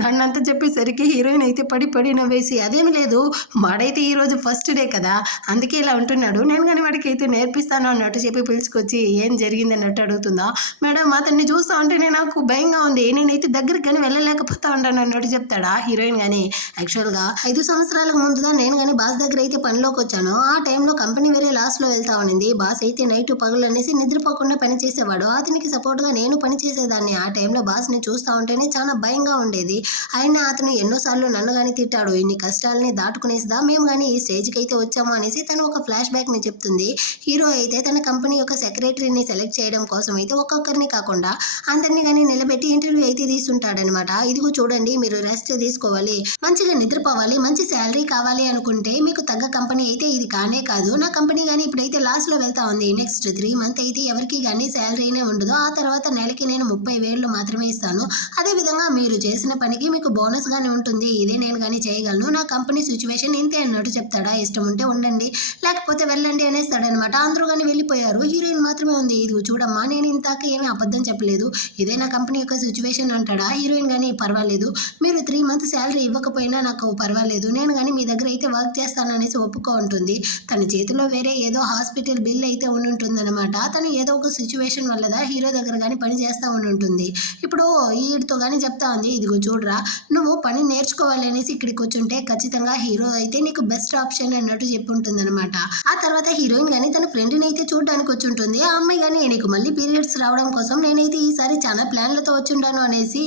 దాన్నంతా చెప్పేసరికి హీరోయిన్ అయితే పడి నవ్వేసి, అదేమి లేదు వాడైతే ఈరోజు ఫస్ట్ డే కదా అందుకే ఇలా ఉంటున్నాడు, నేను కానీ వాడికి అయితే నేర్పిస్తాను అన్నట్టు చెప్పి పిలుచుకొచ్చి ఏం జరిగింది అన్నట్టు అడుగుతుందా. మేడం అతన్ని చూస్తా ఉంటేనే నాకు భయంగా ఉంది, నేనైతే దగ్గరికి కానీ వెళ్ళలేకపోతా ఉంటాను అన్నట్టు చెప్తాడా హీరోయిన్ కానీ. యాక్చువల్గా 5 సంవత్సరాలకు ముందుగా నేను కానీ బాస్ దగ్గర అయితే పనిలోకి వచ్చాను. ఆ టైంలో కంపెనీ వేరే లాస్లో వెళ్తా ఉండింది. బాస్ అయితే నైట్ పగులు అనేసి నిద్రపోకుండా పని చేసేవాడు. అతనికి సపోర్ట్గా నేను పని చేసేదాన్ని. ఆ టైంలో బాస్ని చూస్తూ ఉంటేనే చాలా భయంగా ఉండేది. అయినా అతను ఎన్నోసార్లు నన్ను కానీ తిట్టాడు. ఇన్ని కష్టాలని దాటుకునేసిదా మేము కానీ ఈ స్టేజ్కి అయితే వచ్చాము అనేసి తను ఒక ఫ్లాష్ బ్యాక్ని చెప్తుంది. హీరో అయితే తన కంపెనీ యొక్క సెక్రటరీని సెలెక్ట్ చేయడం కోసం అయితే ఒక్కొక్కరిని కాకుండా అందరినీ కానీ నిలబెట్టి ఇంటర్వ్యూ అయితే తీసుంటాడనమాట. ఇదిగో చూడండి, మీరు రెస్ట్ తీసుకోవాలి, మంచిగా నిద్రపోవాలి, మంచి శాలరీ కావాలి అనుకుంటే మీకు తగ్గ కంపెనీ అయితే ఇది కానే కాదు. నా కంపెనీ కానీ ఇప్పుడైతే లాస్ట్లో వెళ్తా ఉంది. నెక్స్ట్ 3 మంత్ అయితే ఎవరికి కానీ శాలరీనే ఉండదు. ఆ తర్వాత నెలకి నేను 30,000 మాత్రమే ఇస్తాను. అదేవిధంగా మీరు చేసిన పనికి మీకు బోనస్ గానే ఉంటుంది. ఇదే నేను కానీ చేయగలను. నా కంపెనీ సిచ్యువేషన్ ఇంతే అన్నట్టు చెప్తాడా. ఇష్టం ఉంటే ఉండండి, లేకపోతే వెళ్ళండి అనేస్తాడనమాట. అందరూ కానీ వెళ్ళిపోయారు. హీరోయిన్ మాత్రమే ఉంది. ఇదిగో చూడమ్మా, నేను ఇంతాక ఏమీ అబద్ధం చెప్పలేదు, ఇదే నా కంపెనీ యొక్క సిచ్యువేషన్ అంటాడా. హీరోయిన్ కానీ పర్వాలేదు, మీరు 3 మంత్ శాలరీ ఇవ్వకపోయినా నాకు పర్వాలేదు, నేను కానీ మీ దగ్గర అయితే వర్క్ చేస్తాను అనేసి ఒప్పుకో ఉంటుంది. తన చేతిలో వేరే ఏదో హాస్పిటల్ బిల్ అయితే ఉంటుందన్నమాట. తను ఏదో ఒక సిచ్యువేషన్ వల్లదా హీరో దగ్గర కానీ పని చేస్తూ ఉంటుంది. ఇప్పుడు వీడితో కానీ చెప్తా ఉంది, ఇదిగో చూడరా, నువ్వు పని నేర్చుకోవాలి అనేసి ఇక్కడికి వచ్చుంటే ఖచ్చితంగా హీరో అయితే నీకు బెస్ట్ ఆప్షన్ అన్నట్టు చెప్పి ఉంటుంది అనమాట. ఆ తర్వాత హీరోయిన్ కానీ తన ఫ్రెండ్ని అయితే చూడడానికి వచ్చి ఉంటుంది. ఆ అమ్మాయి కానీ నీకు మళ్ళీ పీరియడ్స్ రావడం కోసం నేనైతే ఈసారి చాలా ప్లాన్లతో వచ్చుంటాను అనేసి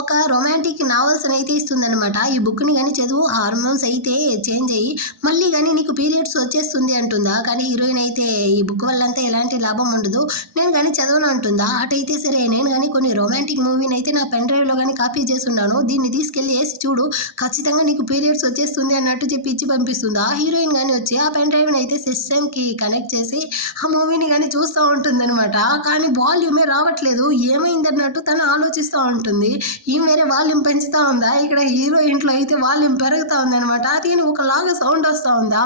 ఒక రొమాంటిక్ నావెల్స్ అయితే ఇస్తుందన్నమాట. ఈ బుక్ని కానీ చదువు, హార్మోన్స్ అయితే చేంజ్ అయ్యి మళ్ళీ కానీ నీకు పీరియడ్స్ వచ్చేస్తుంది అంటుందా. కానీ హీరోయిన్ అయితే ఈ బుక్ వల్ల అంతా ఎలాంటి లాభం ఉండదు, నేను కానీ చదవను అంటుందా. అటైతే సరే, నేను కానీ కొన్ని రొమాంటిక్ మూవీని అయితే నా పెన్ డ్రైవ్లో కానీ కాపీ చేసి ఉన్నాను, దీన్ని తీసుకెళ్ళి వేసి చూడు, ఖచ్చితంగా నీకు పీరియడ్స్ వచ్చేస్తుంది అన్నట్టు చెప్పి ఇచ్చి పంపిస్తుందా. హీరోయిన్ కానీ వచ్చి ఆ పెన్ డ్రైవ్ని అయితే సిస్టమ్కి కనెక్ట్ చేసి ఆ మూవీని కానీ చూస్తూ ఉంటుందన్నమాట. కానీ వాల్యూమే రావట్లేదు, ఏమైందన్నట్టు తను ఆలోచిస్తూ ఉంటుంది. ఈమె వేరే వాల్యూమ్ పెంచుతూ ఉందా, ఇక్కడ హీరో ఇంట్లో అయితే వాల్యూమ్ పెరుగుతూ ఉందన్నమాట. అది ఒకలాగా సౌండ్ వస్తూ ఉందా.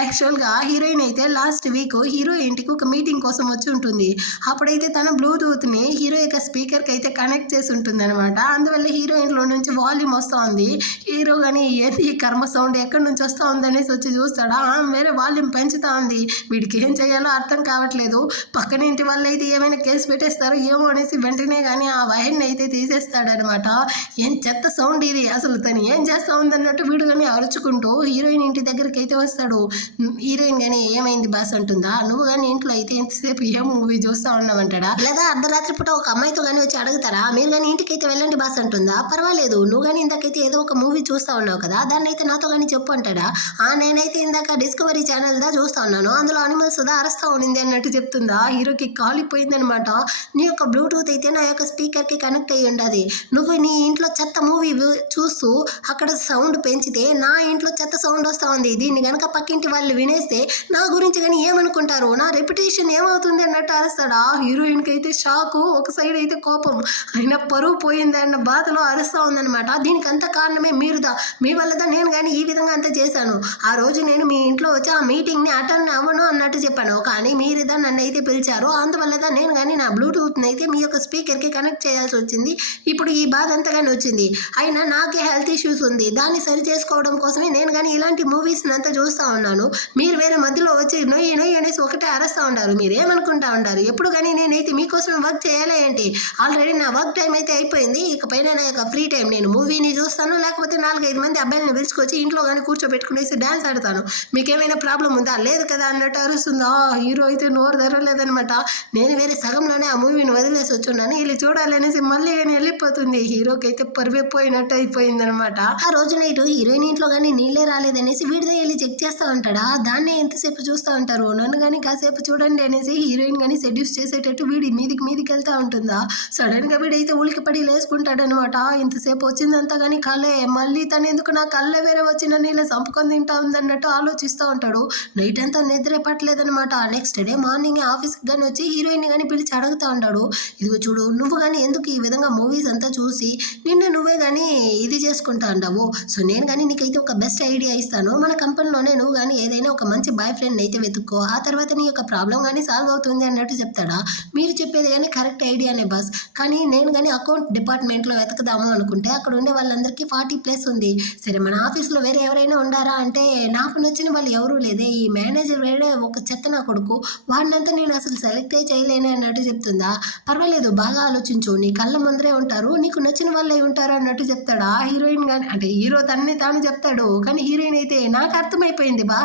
యాక్చువల్గా హీరోయిన్ అయితే లాస్ట్ వీక్ హీరో ఇంటికి ఒక మీటింగ్ కోసం వచ్చి ఉంటుంది. అప్పుడైతే తన బ్లూటూత్ని హీరో యొక్క స్పీకర్కి అయితే కనెక్ట్ చేసి ఉంటుంది అనమాట. అందువల్ల హీరో ఇంట్లో నుంచి వాల్యూమ్ వస్తూ ఉంది. హీరో కానీ ఏంటి ఈ కర్మ సౌండ్ ఎక్కడి నుంచి వస్తూ ఉంది అనేసి వచ్చి చూస్తాడా, వేరే వాల్యూమ్ పెంచుతూ ఉంది. వీడికి ఏం చేయాలో అర్థం కావట్లేదు. పక్కన ఇంటి వాళ్ళు అయితే ఏమైనా కేసు పెట్టేస్తారో ఏమో అనేసి వెంటనే కానీ ఆ వైర్ని అయితే తీసేస్తాడనమాట. ఏం చెత్త సౌండ్ ఇది, అసలు తను ఏం చేస్తూ ఉందన్నట్టు వీడు కానీ అరుచుకుంటూ హీరోయిన్ ఇంటి దగ్గరికి అయితే వస్తాడు. హీరోయిన్ కానీ ఏమైంది బాస్ అంటుందా, నువ్వు కానీ ఇంట్లో అయితే ఎంతసేపు ఏం మూవీ చూస్తూ ఉన్నామంటాడా. లేదా అర్ధరాత్రి పూట ఒక అమ్మాయితో కానీ వచ్చి అడుగుతారా, మీరు కానీ ఇంటికి అయితే వెళ్ళండి బాస్ అంటుందా. పర్వాలేదు, నువ్వు కానీ ఇందాకైతే ఏదో ఒక మూవీ చూస్తూ ఉన్నావు కదా, దాన్ని అయితే నాతో కానీ చెప్పు అంటాడా. నేనైతే ఇందాక డిస్కవరీ ఛానల్ దా చూస్తూ ఉన్నాను, అందులో అనిమల్స్ దా అరుస్తూ ఉండింది అన్నట్టు చెప్తుందా. హీరోకి కాలిపోయిందనమాట. నీ యొక్క బ్లూటూత్ అయితే నా యొక్క స్పీకర్కి కనెక్ట్ అయ్యి ఉండదు. నువ్వు నీ ఇంట్లో చెత్త మూవీ చూస్తూ అక్కడ సౌండ్ పెంచితే నా ఇంట్లో చెత్త సౌండ్ వస్తూ ఉంది. దీన్ని కనుక పక్కింటి వాళ్ళు వినేస్తే నా గురించి కానీ ఏమనుకుంటారు, నా రెప్యుటేషన్ ఏమవుతుంది అన్నట్టు అరుస్తాడా. హీరోయిన్కి అయితే షాకు, ఒక సైడ్ అయితే కోపం, అయినా పరువు పోయింది అన్న బాధలో అరుస్తూ ఉందనమాట. దీనికి అంత కారణమే మీరుదా, మీ వల్లదా నేను కానీ ఈ విధంగా అంతా చేశాను. ఆ రోజు నేను మీ ఇంట్లో వచ్చి ఆ మీటింగ్ని అటెండ్ అవ్వను అన్నట్టు చెప్పాను, కానీ మీరుదా నన్ను అయితే పిలిచారు, అందువల్లదా నేను కానీ నా బ్లూటూత్ని అయితే మీ యొక్క స్పీకర్కి కనెక్ట్ చేయాల్సి వచ్చింది. ఇప్పుడు ఈ బాధ అంతగానే వచ్చింది. అయినా నాకే హెల్త్ ఇష్యూస్ ఉంది, దాన్ని సరి చేసుకోవడం కోసమే నేను కానీ ఇలాంటి మూవీస్ని అంతా చూస్తూ ఉన్నాను. మీరు వేరే మధ్యలో వచ్చి నొయ్యి అనేసి ఒకటే అరుస్తూ ఉంటారు. మీరేమనుకుంటా ఉంటారు, ఎప్పుడు కానీ నేనైతే మీకోసం వర్క్ చేయాలి ఏంటి, ఆల్రెడీ నా వర్క్ టైం అయితే అయిపోయింది, ఇకపైన నా యొక్క ఫ్రీ టైం నేను మూవీని చూస్తాను, లేకపోతే 4-5 మంది అబ్బాయిలను పిలుచుకొచ్చి ఇంట్లో కానీ కూర్చోబెట్టుకునేసి డ్యాన్స్ ఆడతాను, మీకేమైనా ప్రాబ్లం ఉందా, లేదు కదా అన్నట్టు అరుస్తుందా. హీరో అయితే నోరు ధరలేదనమాట. నేను వేరే సగంలోనే ఆ మూవీని వదిలేసి వచ్చున్నాను, వీళ్ళు చూడాలి అనేసి మళ్ళీ కానీ వెళ్ళిపోతుంది. హీరోకి అయితే పరివెపోయినట్టు అయిపోయిందనమాట. ఆ రోజు నైట్ హీరోయిన్ ఇంట్లో కానీ నీళ్ళే రాలేదనేసి వీడిదే వెళ్ళి చెక్ చేస్తూ ఉంటాడా. దాన్నే ఎంతసేపు చూస్తూ ఉంటారు, నన్ను కానీ కాసేపు చూడండి అనేసి హీరోయిన్ కానీ సెడ్యూస్ చేసేటట్టు వీడి మీదికి వెళ్తూ ఉంటుందా. సడన్గా వీడైతే ఉలికిపడి లేసుకుంటాడనమాట. ఇంతసేపు వచ్చిందంతా కానీ కళ్ళే, మళ్ళీ తను ఎందుకు నా కళ్ళ వేరే వచ్చిన నీళ్ళ సంపుకొని తింటా ఉందన్నట్టు ఆలోచిస్తూ ఉంటాడు. నైట్ అంతా నిద్రే పట్టలేదనమాట. నెక్స్ట్ డే మార్నింగ్ ఆఫీస్కి కానీ వచ్చి హీరోయిన్ కానీ పిలిచి అడుగుతూ ఉంటాడు, ఇదిగో చూడు, నువ్వు కానీ ఎందుకు ఈ విధంగా మూవీస్ అంతా చూసి నిన్ను నువ్వే కానీ ఇది చేసుకుంటా ఉంటావు, సో నేను కానీ నీకైతే ఒక బెస్ట్ ఐడియా ఇస్తాను, మన కంపెనీలో టైంలోనే నువ్వు కానీ ఏదైనా ఒక మంచి బాయ్ ఫ్రెండ్ అయితే వెతుక్కో, ఆ తర్వాత నీ యొక్క ప్రాబ్లం కానీ సాల్వ్ అవుతుంది అన్నట్టు చెప్తాడా. మీరు చెప్పేది కానీ కరెక్ట్ ఐడియానే బాస్, కానీ నేను కానీ అకౌంట్ డిపార్ట్మెంట్లో వెతకదాము అనుకుంటే అక్కడ ఉండే వాళ్ళందరికీ 40+ ఉంది. సరే మన ఆఫీస్లో వేరే ఎవరైనా ఉండారా అంటే నాకు నచ్చిన వాళ్ళు ఎవరూ లేదే, ఈ మేనేజర్ వేరే ఒక చెత్త నా కొడుకు, వాడినంతా నేను అసలు సెలెక్టే చేయలేనే అన్నట్టు చెప్తుందా. పర్వాలేదు బాగా ఆలోచించు, నీ కళ్ళ ముందరే ఉంటారు, నీకు నచ్చిన వాళ్ళే ఉంటారు అన్నట్టు చెప్తాడా. హీరోయిన్ కానీ అంటే హీరో తన్ని తాను చెప్తాడు, కానీ హీరోయిన్ అయితే నాకు అర్థమైపోయింది బా,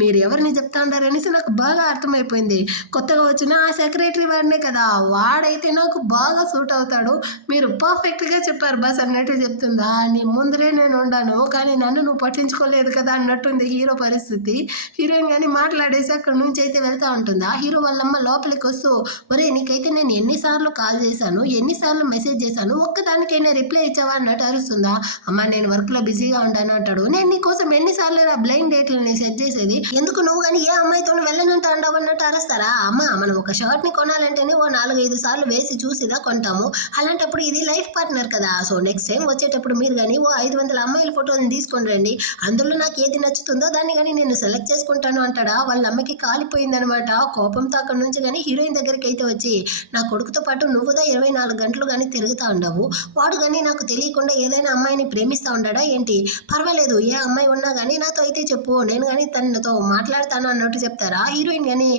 మీరు ఎవరిని చెప్తా ఉంటారనేసి నాకు బాగా అర్థమైపోయింది. కొత్తగా వచ్చిన ఆ సెక్రటరీ వాడినే కదా, వాడైతే నాకు బాగా సూట్ అవుతాడు, మీరు పర్ఫెక్ట్గా చెప్పారు బాస్ అన్నట్టు చెప్తుందా. నీ ముందరే నేను ఉండాను కానీ నన్ను నువ్వు పట్టించుకోలేదు కదా అన్నట్టుంది హీరో పరిస్థితి. హీరోయిన్ కానీ మాట్లాడేసి అక్కడ నుంచి అయితే వెళ్తూ ఉంటుందా. హీరో వాళ్ళమ్మ లోపలికి వస్తూ, ఒరే నీకైతే నేను ఎన్నిసార్లు కాల్ చేశాను, ఎన్నిసార్లు మెసేజ్ చేశాను, ఒక్కదానికైనా రిప్లై ఇచ్చావా అన్నట్టు అరుస్తుందా. అమ్మ నేను వర్క్లో బిజీగా ఉంటాను అంటాడు. నేను నీకోసం ఎన్నిసార్లు బ్లైండ్ డేట్లని సెట్ చేసేది, ఎందుకు నువ్వు కానీ ఏ అమ్మాయితో వెళ్ళనంటూ అంటావు అన్నట్టు అరుస్తారా. అమ్మ మనం ఒక షర్ట్ని కొనాలంటేనే ఓ 4-5 సార్లు వేసి చూసిదా కొంటాము, అలాంటప్పుడు ఇది లైఫ్ పార్ట్నర్ కదా, సో నెక్స్ట్ టైం వచ్చేటప్పుడు మీరు కానీ ఓ 500 అమ్మాయిల ఫోటోని తీసుకొని రండి, అందులో నాకు ఏది నచ్చుతుందో దాన్ని కానీ నేను సెలెక్ట్ చేసుకుంటాను అంటాడా. వాళ్ళ అమ్మకి కాలిపోయిందనమాట కోపంతో. అక్కడ నుంచి కానీ హీరోయిన్ దగ్గరికి అయితే వచ్చి, నా కొడుకుతో పాటు నువ్వుదా 24 గంటలు కానీ తిరుగుతూ ఉండవు, వాడు కానీ నాకు తెలియకుండా ఏదైనా అమ్మాయిని ప్రేమిస్తూ ఉండడా ఏంటి, పర్వాలేదు ఏ అమ్మాయి ఉన్నా కానీ నాతో అయితే చెప్పు, నేను కానీ తనతో మాట్లాడతాను అన్నట్టు చెప్తారా. హీరోయిన్ కానీ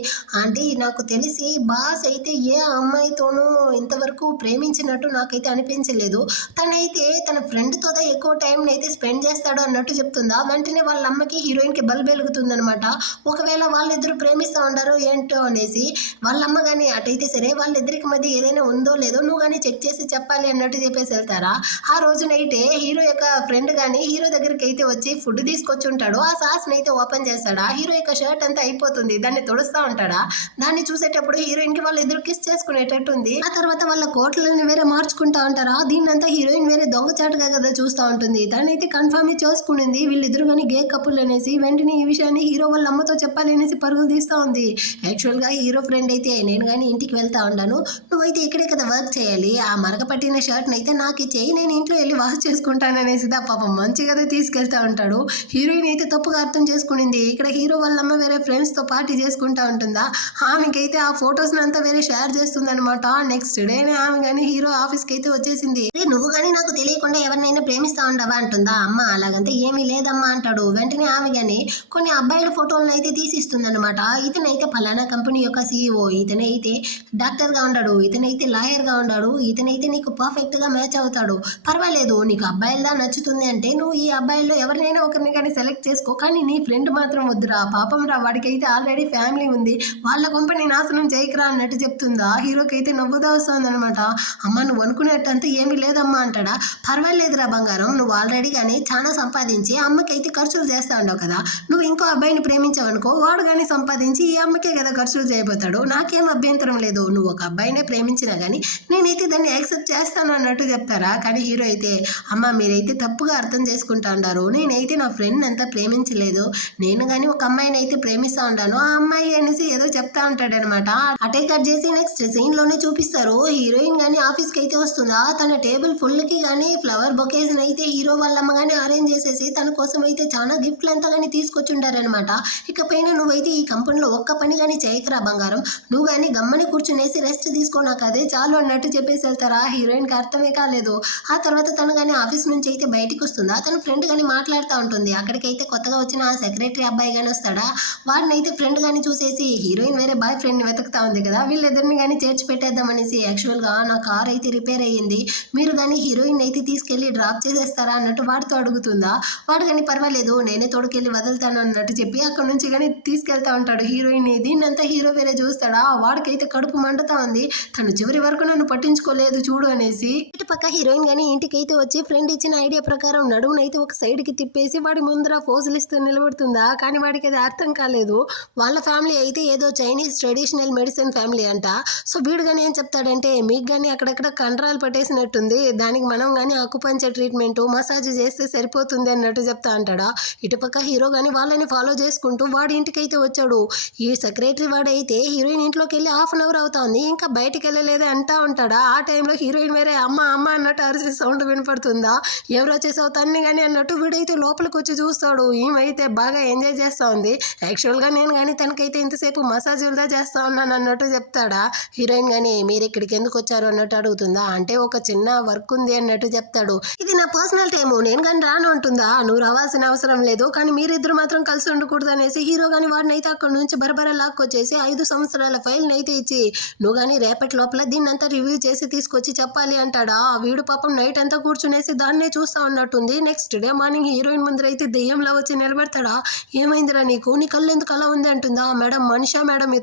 ఆంటీ నాకు తెలిసి బాస్ అయితే ఏ అమ్మాయితోనూ ఇంతవరకు ప్రేమించినట్టు నాకైతే అనిపించలేదు, తనైతే తన ఫ్రెండ్తో ఎక్కువ టైం అయితే స్పెండ్ చేస్తాడు అన్నట్టు చెప్తుందా. వెంటనే వాళ్ళ అమ్మకి హీరోయిన్కి బల్బ్ వెలుగుతుందనమాట, ఒకవేళ వాళ్ళిద్దరూ ప్రేమిస్తూ ఉండారో ఏంటో అనేసి. వాళ్ళమ్మ కానీ అటైతే సరే వాళ్ళిద్దరికి మధ్య ఏదైనా ఉందో లేదో నువ్వు కానీ చెక్ చేసి చెప్పాలి అన్నట్టు చెప్పేసి వెళ్తారా. ఆ రోజు నైటే హీరో యొక్క ఫ్రెండ్ కానీ హీరో దగ్గరికి అయితే వచ్చి ఫుడ్ తీసుకొచ్చి ఉంటాడు, ఆ సాస్ని అయితే ఓపెన్ చేస్తాడా. హీరో యొక్క షర్ట్ అంతా అయిపోతుంది, దాన్ని తుడుస్తూ ఉంటాడా. దాన్ని చూసేటప్పుడు హీరోయిన్కి వాళ్ళు ఇద్దరు కిస్ చేసుకునేటట్టు ఉంది. ఆ తర్వాత వాళ్ళ కోట్లని వేరే మార్చుకుంటా ఉంటారా. దీన్నంతా హీరోయిన్ వేరే దొంగచాటుగా కదా చూస్తూ ఉంటుంది, తనైతే కన్ఫర్మ్ చేసుకునింది వీళ్ళిద్దరు కానీ గే కపుల్ అనేసి. వెంటనే ఈ విషయాన్ని హీరో వాళ్ళ అమ్మతో చెప్పాలి అనేసి పరుగులు తీస్తూ ఉంది. యాక్చువల్గా హీరో ఫ్రెండ్ అయితే నేను కానీ ఇంటికి వెళ్తా ఉన్నాను, నువ్వైతే ఇక్కడే కదా వర్క్ చేయాలి, ఆ మరక పట్టిన షర్ట్ని అయితే నాకు ఇచ్చేయి, నేను ఇంట్లో వెళ్ళి వాష్ చేసుకుంటాను అనేసి పాపం మంచిగా తీసుకెళ్తా ఉంటాడు. హీరోయిన్ అయితే తప్పుగా అర్థం చేసుకునింది. ఇక్కడ హీరో వాళ్ళ అమ్మ వేరే ఫ్రెండ్స్తో పార్టీ చేసుకుంటా ఉంటుందా, ఆమెకైతే ఆ ఫొటోస్ని అంతా వేరే షేర్ చేస్తుంది అనమాట. నెక్స్ట్ డేనే ఆమె కానీ హీరో ఆఫీస్కి అయితే వచ్చేసింది. నువ్వు కానీ నాకు తెలియకుండా ఎవరినైనా ప్రేమిస్తా ఉండవా అంటుందా. అమ్మ అలాగంటే ఏమీ లేదమ్మా అంటాడు. వెంటనే ఆమె కానీ కొన్ని అబ్బాయిల ఫోటోలను అయితే తీసిస్తుంది అనమాట. ఇతనైతే ఫలానా కంపెనీ యొక్క CEO, ఇతనైతే డాక్టర్గా ఉన్నాడు, ఇతనైతే లాయర్గా ఉన్నాడు, ఇతనైతే నీకు పర్ఫెక్ట్గా మ్యాచ్ అవుతాడు, పర్వాలేదు నీకు అబ్బాయిలదా నచ్చుతుంది అంటే నువ్వు ఈ అబ్బాయిల్లో ఎవరినైనా ఒకరిని కానీ సెలెక్ట్ చేసుకో, కానీ నీ ఫ్రెండ్ మాత్రం వద్దురా, పాపం రా వాడికైతే ఆల్రెడీ ఫ్యామిలీ ఉంది, వాళ్ళ కంపెనీ నాశనం చేయకరా అన్నట్టు చెప్తుందా. హీరోకి అయితే నవ్వుదా వస్తుంది అనమాట. అమ్మ నువ్వు అనుకునేటంతా ఏమీ లేదమ్మా అంటాడా. పర్వాలేదురా బంగారం, నువ్వు ఆల్రెడీ కానీ చాలా సంపాదించి అమ్మకైతే ఖర్చులు చేస్తూ ఉండవు కదా, నువ్వు ఇంకో అబ్బాయిని ప్రేమించావనుకో వాడు కానీ సంపాదించి ఈ అమ్మకే కదా ఖర్చులు చేయబోతాడు, నాకేం అభ్యంతరం లేదు, నువ్వు ఒక అబ్బాయినే ప్రేమించినా కానీ నేనైతే దాన్ని యాక్సెప్ట్ చేస్తాను అన్నట్టు చెప్తారా. కానీ హీరో అయితే, అమ్మ మీరైతే తప్పుగా అర్థం చేసుకుంటా ఉండారు, నేనైతే నా ఫ్రెండ్ అంతా ప్రేమించలేదు, నేను కానీ ఒక అమ్మాయిని అయితే ప్రేమిస్తూ ఉంటాను, ఆ అమ్మాయి అనేసి ఏదో చెప్తా ఉంటాడనమాట. అటే కట్ చేసి నెక్స్ట్ సీన్లోనే చూపిస్తారు. హీరోయిన్ కానీ ఆఫీస్కి అయితే వస్తుందా, తన టేబుల్ ఫుల్కి కానీ ఫ్లవర్ బొకేస్ అయితే హీరో వాళ్ళమ్మ కానీ అరేంజ్ చేసేసి తన కోసం అయితే చాలా గిఫ్ట్లు అంతా కానీ తీసుకొచ్చి ఉంటారనమాట. ఇకపైన నువ్వైతే ఈ కంపెనీలో ఒక్క పని కానీ చేయకరా బంగారం, నువ్వు కానీ గమ్మని కూర్చునేసి రెస్ట్ తీసుకో, నాకు అదే చాలు అన్నట్టు చెప్పేసి వెళ్తారా. హీరోయిన్కి అర్థమే కాలేదు. ఆ తర్వాత తను కానీ ఆఫీస్ నుంచి అయితే బయటికి వస్తుందా, తన ఫ్రెండ్ కానీ మాట్లాడుతూ ఉంటుంది. అక్కడికైతే కొత్తగా వచ్చిన ఆ సెక్రటరీ అబ్బాయి కానీ వస్తాడా, వాడిని అయితే ఫ్రెండ్ కానీ చూసేసి హీరోయిన్ వేరే బాయ్ ఫ్రెండ్ని వెతుకుతా ఉంది కదా, వీళ్ళిద్దరిని కానీ చేర్చి పెట్టేద్దాం అనేసి, యాక్చువల్గా నా కార్ అయితే రిపేర్ అయ్యింది, మీరు కానీ హీరోయిన్ అయితే తీసుకెళ్ళి డ్రాప్ చేసేస్తారా అన్నట్టు వాడితో అడుగుతుందా. వాడు కానీ పర్వాలేదు నేనే తోడుకెళ్ళి వదులుతాను అన్నట్టు చెప్పి అక్కడ నుంచి కానీ తీసుకెళ్తా ఉంటాడు హీరోయిన్. దీన్నంతా హీరో వేరే చూస్తాడా, వాడికైతే కడుపు మండుతా ఉంది, తను చివరి వరకు నన్ను పట్టించుకోలేదు చూడు అనేసి. ఇటు పక్క హీరోయిన్ కానీ ఇంటికైతే వచ్చి ఫ్రెండ్ ఇచ్చిన ఐడియా ప్రకారం నడుమునైతే ఒక సైడ్కి తిప్పేసి వాడి ముందర ఫోజులు ఇస్తూ నిలబడుతుందా. కానీ వాడికి అది అర్థం కాలేదు. వాళ్ళ ఫ్యామిలీ అయితే ఏదో చైనీస్ ట్రెడిషనల్ మెడిసిన్ ఫ్యామిలీ అంట. సో వీడు కానీ ఏం చెప్తాడంటే, మీకు కానీ అక్కడక్కడ కండరాలు పట్టేసినట్టుంది, దానికి మనం కానీ అకుపంచర్ ట్రీట్మెంట్ మసాజ్ చేస్తే సరిపోతుంది అన్నట్టు చెప్తా అంటాడా. ఇటుపక్క హీరో కానీ వాళ్ళని ఫాలో చేసుకుంటూ వాడి ఇంటికైతే వచ్చాడు. ఈ సెక్రటరీ వాడైతే హీరోయిన్ ఇంట్లోకి వెళ్ళి 1/2 అవర్ అవుతుంది, ఇంకా బయటికి వెళ్ళలేదే అంటా ఉంటాడా. ఆ టైంలో హీరోయిన్ వేరే అమ్మ అమ్మ అన్నట్టు అరిసే సౌండ్ వినపడుతుందా. ఎవరు వచ్చేసావు తన్ని కానీ అన్నట్టు వీడైతే లోపలికి వచ్చి చూస్తాడు. ఈమె అయితే బాగా ఎంజాయ్ చేస్తూ ఉంది. యాక్చువల్గా నేను కానీ తనకైతే ఇంతసేపు మసాజులదా చేస్తా ఉన్నాను అన్నట్టు చెప్తాడా. హీరోయిన్ కానీ మీరు ఇక్కడికి ఎందుకు వచ్చారు అన్నట్టు అడుగుతుందా. అంటే ఒక చిన్న వర్క్ ఉంది అన్నట్టు చెప్తాడు. ఇది నా పర్సనల్ టైము, నేను కానీ రాను అంటుందా. నువ్వు రావాల్సిన అవసరం లేదు, కానీ మీరిద్దరు మాత్రం కలిసి ఉండకూడదు అనేసి హీరో కానీ వాడిని అయితే అక్కడ నుంచి బరబర లాక్కొచ్చేసి 5 సంవత్సరాల ఫైల్ని అయితే ఇచ్చి నువ్వు కానీ రేపటి లోపల దీన్ని అంతా రివ్యూ చేసి తీసుకొచ్చి చెప్పాలి అంటాడా. వీడు పాపం నైట్ అంతా కూర్చునేసి దాన్నే చూస్తా ఉన్నట్టుంది. నెక్స్ట్ డే మార్నింగ్ హీరోయిన్ ముందర అయితే దెయ్యంలా వచ్చి నిలబెడతాడా. ఏమైందిరా నీకు, నీ కళ్ళు ఎందుకు అలా ఉంది అంటుందా. మేడం మనిషా మేడం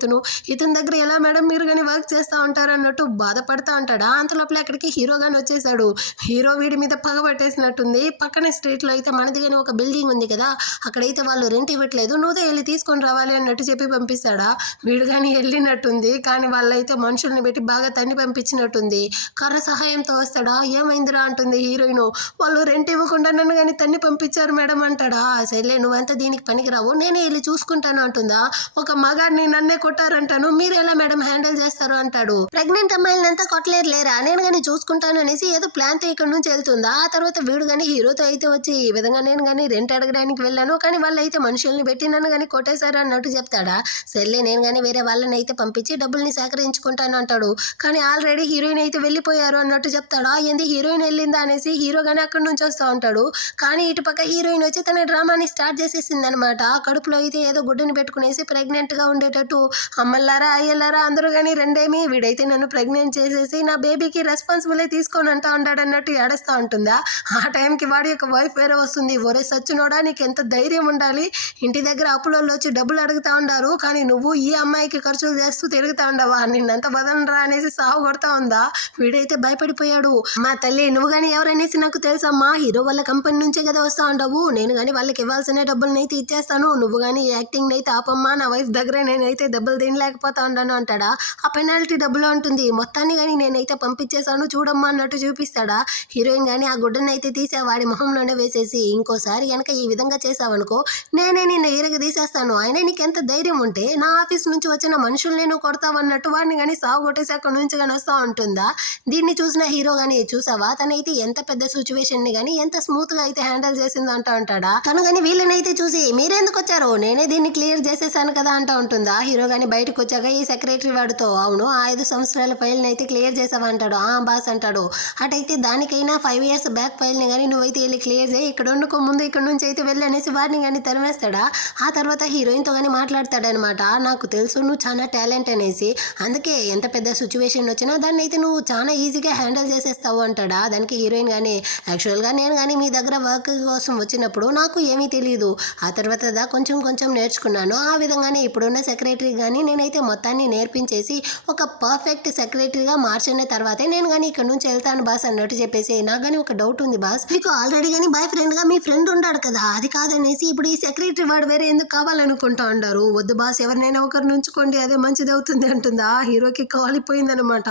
ఇతని దగ్గర ఎలా మేడం మీరు కానీ వర్క్ చేస్తూ ఉంటారు అన్నట్టు బాధపడతా ఉంటాడా. అంత లోపల అక్కడికి హీరో కానీ వచ్చేసాడు. హీరో వీడి మీద పగ పట్టేసినట్టుంది. పక్కనే స్ట్రీట్లో అయితే మనది కానీ ఒక బిల్డింగ్ ఉంది కదా, అక్కడైతే వాళ్ళు రెంట్ ఇవ్వట్లేదు, నువ్వుతో వెళ్ళి తీసుకొని రావాలి అన్నట్టు చెప్పి పంపిస్తాడా. వీడు కానీ వెళ్ళినట్టుంది, కానీ వాళ్ళైతే మనుషుల్ని పెట్టి బాగా తన్ని పంపించినట్టుంది. కర్ర సహాయంతో వస్తాడా. ఏమైందిరా అంటుంది హీరోయిన్. వాళ్ళు రెంట్ ఇవ్వకుండా నన్ను కానీ తన్ని పంపించారు మేడం అంటాడా. సరేలే నువ్వంతా దీనికి పనికిరావు, నేనే వెళ్ళి చూసుకుంటాను అంటుందా. ఒక మగాడిని నన్నే కొట్టారంటాను, మీరు ఎలా మేడం హ్యాండిల్ చేస్తారు అంటాడు. ప్రెగ్నెంట్ అమ్మాయిలంతా కొట్టలేరు లేరా, నేను కానీ చూసుకుంటాను అనేసి ఏదో ప్లాన్తో ఇక్కడ నుంచి వెళ్తుందా. ఆ తర్వాత వీడు కానీ హీరోతో అయితే వచ్చి ఈ విధంగా నేను కానీ రెంట్ అడగడానికి వెళ్ళాను, కానీ వాళ్ళు అయితే మనుషుల్ని పెట్టి నన్ను కానీ కొట్టేశారు అన్నట్టు చెప్తాడా. సర్లే నేను కానీ వేరే వాళ్ళని అయితే పంపించి డబ్బుల్ని సేకరించుకుంటాను అంటాడు. కానీ ఆల్రెడీ హీరోయిన్ అయితే వెళ్ళిపోయారు అన్నట్టు చెప్తాడా. ఏంది హీరోయిన్ వెళ్ళిందా అనేసి హీరో కానీ అక్కడి నుంచి వస్తూ ఉంటాడు. కానీ ఇటుపక్క హీరోయిన్ వచ్చి తన డ్రామాని స్టార్ట్ చేసేసింది అనమాట. కడుపులో అయితే ఏదో గుడ్డుని పెట్టుకునేసి ప్రెగ్నెంట్గా ఉండేటట్టు అమ్మల్లారా అయ్యల్లారా అందరూ కానీ రెండేమి వీడైతే నన్ను ప్రెగ్నెంట్ చేసేసి నా బేబీకి రెస్పాన్సిబిలిటీ తీసుకొని అంటా ఉంటాడు అన్నట్టు ఏడుస్తూ ఉంటుందా. ఆ టైంకి వాడి యొక్క వైఫ్ వేరే వస్తుంది. ఒరే సచ్చినోడా నీకు ఎంత ధైర్యం ఉండాలి, ఇంటి దగ్గర అప్పులలో వచ్చి డబ్బులు అడుగుతా ఉండారు, కానీ నువ్వు ఈ అమ్మాయికి ఖర్చులు చేస్తూ తిరుగుతా ఉండవా, నిన్నంత బదనరా అనేసి సాగు కొడతా ఉందా. వీడైతే భయపడిపోయాడు. మా తల్లి నువ్వు కానీ ఎవరనేసి నాకు తెలుసమ్మా, హీరో వాళ్ళ కంపెనీ నుంచే కదా వస్తా ఉండవు, నేను కానీ వాళ్ళకి ఇవ్వాల్సిన డబ్బులను అయితే ఇచ్చేస్తాను, నువ్వు కానీ యాక్టింగ్ అయితే ఆపమ్మా, నా వైఫ్ దగ్గరే నేనైతే డబ్బులు తినలేకపోతా ఉన్నాను అంటాడా. ఆ పెనాల్టీ డబ్బులు అంటుంది. మొత్తాన్ని కానీ నేనైతే పంపించేశాను చూడమ్మా అన్నట్టు చూపిస్తాడా. హీరోయిన్ కానీ ఆ గుడ్డను అయితే తీసే వాడి మొహంలోనే వేసేసి ఇంకోసారి కనుక ఈ విధంగా చేసావనుకో నేనే నిన్ను ఎరగ తీసేస్తాను, అయినా నీకు ఎంత ధైర్యం ఉంటే నా ఆఫీస్ నుంచి వచ్చిన మనుషుల్ని నువ్వు కొడతావన్నట్టు వాడిని కానీ సాగు కొట్టేసి అక్కడి నుంచి కానీ వస్తూ ఉంటుందా. దీన్ని చూసిన హీరో కానీ చూసావా తనైతే ఎంత పెద్ద సిచ్యువేషన్ని కానీ ఎంత స్మూత్గా అయితే హ్యాండిల్ చేసిందో అంటూ ఉంటాడా. తను కానీ వీళ్ళనైతే చూసి మీరెందుకు వచ్చారు, నేనే దీన్ని క్లియర్ చేసేసాను కదా అంటూ ఉంటుందా. హీరో కానీ బయటకు వచ్చాక ఈ సెక్రటరీ వాడితో అవును 5 సంవత్సరాల ఫైల్ని అయితే క్లియర్ చేసావా అంటాడు. ఆ బాస్ అంటాడు. అటైతే దానికైనా 5 years బ్యాక్ ఫైల్ని కానీ నువ్వైతే వెళ్ళి క్లియర్ చేయి, ఇక్కడ వండుకో ముందు ఇక్కడ నుంచి అయితే వెళ్ళి అనేసి వాడిని కానీ తరిమేస్తాడా. ఆ తర్వాత హీరోయిన్తో కానీ మాట్లాడతాడనమాట. నాకు తెలుసు నువ్వు చాలా టాలెంట్ అనేసి, అందుకే ఎంత పెద్ద సిచ్యువేషన్ వచ్చినా దాన్ని అయితే నువ్వు చాలా ఈజీగా హ్యాండిల్ చేసేస్తావు అంటాడా. దానికి హీరోయిన్ కానీ యాక్చువల్గా నేను కానీ మీ దగ్గర వర్క్ కోసం వచ్చినప్పుడు నాకు ఏమీ తెలియదు, ఆ తర్వాత కొంచెం కొంచెం నేర్చుకున్నాను, ఆ విధంగానే ఇప్పుడున్న సెక్రటరీ కానీ నేనైతే మొత్తాన్ని నేర్పించేసి ఒక పర్ఫెక్ట్ సెక్రటరీగా మార్చిన తర్వాతే నేను కానీ ఇక్కడ నుంచి వెళ్తాను బాస్ అన్నట్టు చెప్పేసి. నాకు కానీ ఒక డౌట్ ఉంది బాస్, మీకు ఆల్రెడీ కానీ బాయ్ ఫ్రెండ్గా మీ ఫ్రెండ్ ఉన్నాడు కదా, అది కాదనేసి ఇప్పుడు ఈ సెక్రటరీ వాడు వేరే ఎందుకు కావాలనుకుంటా ఉంటారు. వద్దు బాస్ ఎవరినైనా ఒకరిని ఉంచుకోండి అదే మంచిది అవుతుంది అంటుందా. హీరోకి కాలిపోయిందనమాట.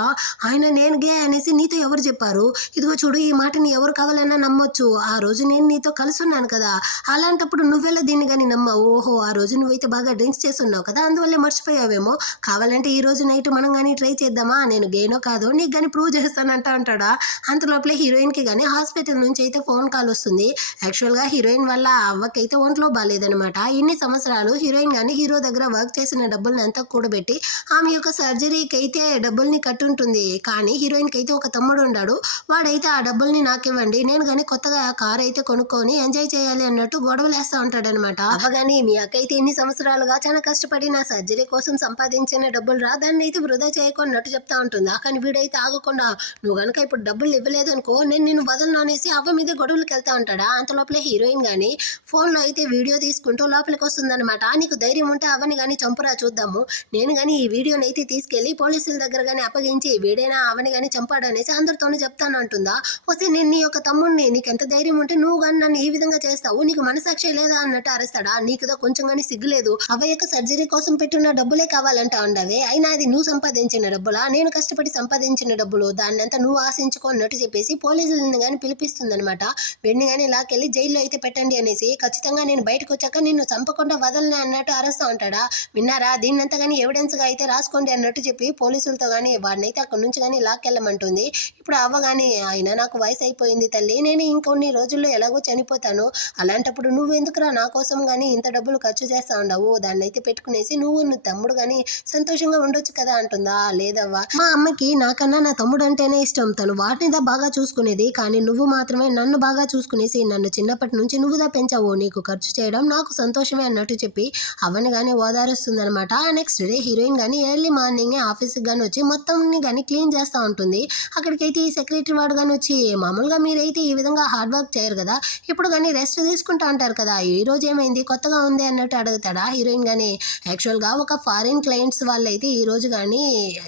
ఆయన నేను గే అనేసి నీతో ఎవరు చెప్పారు, ఇదిగో చూడు ఈ మాటని ఎవరు కావాలన్నా నమ్మొచ్చు, ఆ రోజు నేను నీతో కలిసి ఉన్నాను కదా, అలాంటప్పుడు నువ్వెలా దీన్ని కానీ నమ్మావు. ఓహో ఆ రోజు నువ్వైతే బాగా డ్రింక్స్ చేస్తున్నావు కదా అందువల్లే మర్చిపోయావేమో, కావాలంటే ఈ రోజు నైట్ మనం కానీ ట్రై చేద్దామా, నేను గేనో కాదో నీకు కానీ ప్రూవ్ చేస్తానంట అంటాడా. అంతలోపలే హీరోయిన్కి కానీ హాస్పిటల్ నుంచి అయితే ఫోన్ కాల్ వస్తుంది. యాక్చువల్గా హీరోయిన్ వల్ల అవ్వకైతే ఒంట్లో బాగాలేదనమాట. ఇన్ని సంవత్సరాలు హీరోయిన్ కానీ హీరో దగ్గర వర్క్ చేసిన డబ్బుల్ని అంతా కూడబెట్టి ఆమె యొక్క సర్జరీకి అయితే డబ్బుల్ని కట్టుంటుంది. కానీ హీరోయిన్కి అయితే ఒక తమ్ముడు ఉన్నాడు, వాడైతే ఆ డబ్బుల్ని నాకు ఇవ్వండి నేను కానీ కొత్తగా ఆ కార్ అయితే కొనుక్కొని ఎంజాయ్ చేయాలి అన్నట్టు గొడవలు వేస్తూ ఉంటాడనమాట. అవ్వగాని మీ అక్క అయితే ఇన్ని సంవత్సరాలుగా చాలా కష్టపడి నా సర్జరీ కోసం సంపాదించిన డబ్బులు రా దాన్ని అయితే వృధా చేయకున్నట్టు చెప్తా ఉంటుందా. కానీ వీడైతే ఆగకుండా నువ్వు కనుక ఇప్పుడు డబ్బులు ఇవ్వలేదు అనుకో నేను నిన్ను వదలను అనేసి అవ్వ మీద గొడవలకు వెళ్తా ఉంటాడా. అంత లోపలే హీరోయిన్ కానీ ఫోన్లో అయితే వీడియో తీసుకుంటూ లోపలికి వస్తుందన్నమాట. నీకు ధైర్యం ఉంటే అవని కానీ చంపురా చూద్దాము, నేను కానీ ఈ వీడియోని అయితే తీసుకెళ్లి పోలీసుల దగ్గర కానీ అప్పగించి వీడైనా అవని కానీ చంపాడు అనేసి అందరితోనే చెప్తాను అంటుందా. వస్తే నేను నీ యొక్క తమ్ముడిని, నీకు ఎంత ధైర్యం ఉంటే నువ్వు కానీ నన్ను ఈ విధంగా చేస్తావు, నీకు మనసాక్షి లేదా అన్నట్టు అరుస్తాడా. నీకుదో కొంచెం కానీ సిగ్గులేదు, అవ్వ యొక్క సర్జరీ కోసం పెట్టిన డబ్బులే కావాలంటా ఉండవే, అయినా అది నువ్వు సంపాదించిన డబ్బులా, నేను కష్టపడి సంపాదించిన డబ్బులు, దాన్నంతా నువ్వు ఆశించుకున్నట్టు చెప్పేసి పోలీసులను కానీ పిలిపిస్తుందనమాట. వీడిని కానీ లాకెళ్ళి జైల్లో అయితే పెట్టండి అనేసి, ఖచ్చితంగా నేను బయటకు వచ్చాక నిన్ను చంపకుండా వదలనే అన్నట్టు అరుస్తూ ఉంటాడా. విన్నారా దీన్నంతా కానీ ఎవిడెన్స్గా అయితే రాసుకోండి అన్నట్టు చెప్పి పోలీసులతో కానీ వాడిని అయితే అక్కడి నుంచి కానీ లాక్కెళ్ళమంటుంది. ఇప్పుడు అవ్వ కానీ ఆయన నాకు వయసు అయిపోయింది తల్లి, నేను ఇంకొన్ని రోజుల్లో ఎలాగో చనిపోతాను, అలాంటప్పుడు నువ్వు ఎందుకురా నా కోసం కానీ ఇంత డబ్బులు ఖర్చు చేస్తా ఉండవు, దాన్ని అయితే పెట్టుకునేసి నువ్వు తమ్ముడు కానీ సంతోషంగా ఉండొచ్చు కదా అంటుందా. లేదవ్వా, మా అమ్మకి నాకన్నా నా తమ్ముడు అంటేనే ఇష్టం, తను వాటినిదా బాగా చూసుకునేది, కానీ నువ్వు మాత్రమే నన్ను బాగా చూసుకునేసి నన్ను చిన్నప్పటి నుంచి నువ్వుదా పెంచావు, నీకు ఖర్చు చేయడం నాకు సంతోషమే అన్నట్టు చెప్పి అవన్నీ కానీ ఓదారుస్తుందనమాట. నెక్స్ట్ డే హీరోయిన్ కానీ ఎర్లీ మార్నింగ్ ఆఫీస్కి కానీ వచ్చి మొత్తం కానీ క్లీన్ చేస్తూ ఉంటుంది. అక్కడికైతే ఈ సెక్రటరీ వాడు కానీ వచ్చి, మామూలుగా మీరైతే ఈ విధంగా హార్డ్ వర్క్ చేయరు కదా, ఇప్పుడు కానీ రెస్ట్ తీసుకుంటా అంటారు కదా, ఈ రోజు ఏమైంది కొత్తగా ఉంది అన్నట్టు అడుగుతాడా. హీరోయిన్ కానీ యాక్చువల్గా ఒక ఫారిన్ క్లయింట్స్ వాళ్ళైతే ఈ రోజు కానీ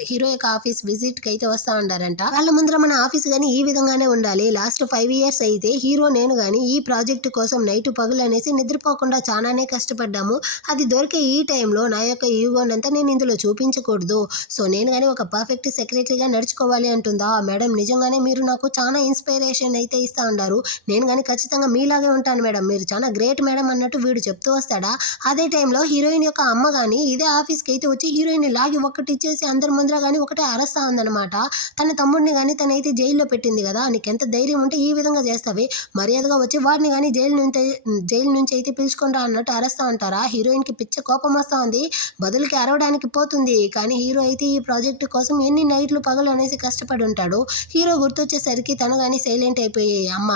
హీరో యొక్క ఆఫీస్ విజిట్కి అయితే వస్తూ ఉంటారంట. వాళ్ళ ముందర మన ఆఫీస్ కానీ ఈ విధంగానే ఉండాలి. లాస్ట్ 5 years అయితే హీరో నేను కానీ ఈ ప్రాజెక్ట్ కోసం నైట్ పగులు అనేసి నిద్రపోకుండా చాలానే కష్టపడ్డాము. అది దొరికే ఈ టైంలో నా యొక్క ఈగోనంతా నేను ఇందులో చూపించకూడదు, సో నేను కానీ ఒక పర్ఫెక్ట్ సెక్రటరీగా నడుచుకోవాలి అంటుందా. మేడం నిజంగానే మీరు నాకు చాలా ఇన్స్పిరేషన్ అయితే ఇస్తూ ఉంటారు, నేను కానీ ఖచ్చితంగా మీలాగే ఉంటాను మేడం, మీరు చాలా గ్రేట్ మేడం అన్నట్టు వీడు చెప్తూ వస్తాడా. అదే టైంలో హీరోయిన్ యొక్క అమ్మ కానీ ఇదే ఆఫీస్కి అయితే వచ్చి హీరోయిన్ లాగి ఒకటి ఇచ్చేసి అందరి ముందర కానీ ఒకటే అరస్తా ఉందన్నమాట. తన తమ్ముడిని కానీ తనైతే జైల్లో పెట్టింది కదా, నీకెంత ధైర్యం ఉంటే ఈ విధంగా చేస్తావే, మర్యాదగా వచ్చి వాడిని కానీ జైలు నుంచి అయితే పిలుచుకుంటా అన్నట్టు అరస్తా ఉంటారా. హీరోయిన్కి పిచ్చ కోపం వస్తూ ఉంది, బదులుకి అరవడానికి పోతుంది. కానీ హీరో అయితే ఈ ప్రాజెక్టు కోసం ఎన్ని నైట్లు పగలు అనేసి కష్టపడి ఉంటాడు. హీరో గుర్తొచ్చేసరికి తను కానీ సైలెంట్ అయిపోయి, అమ్మ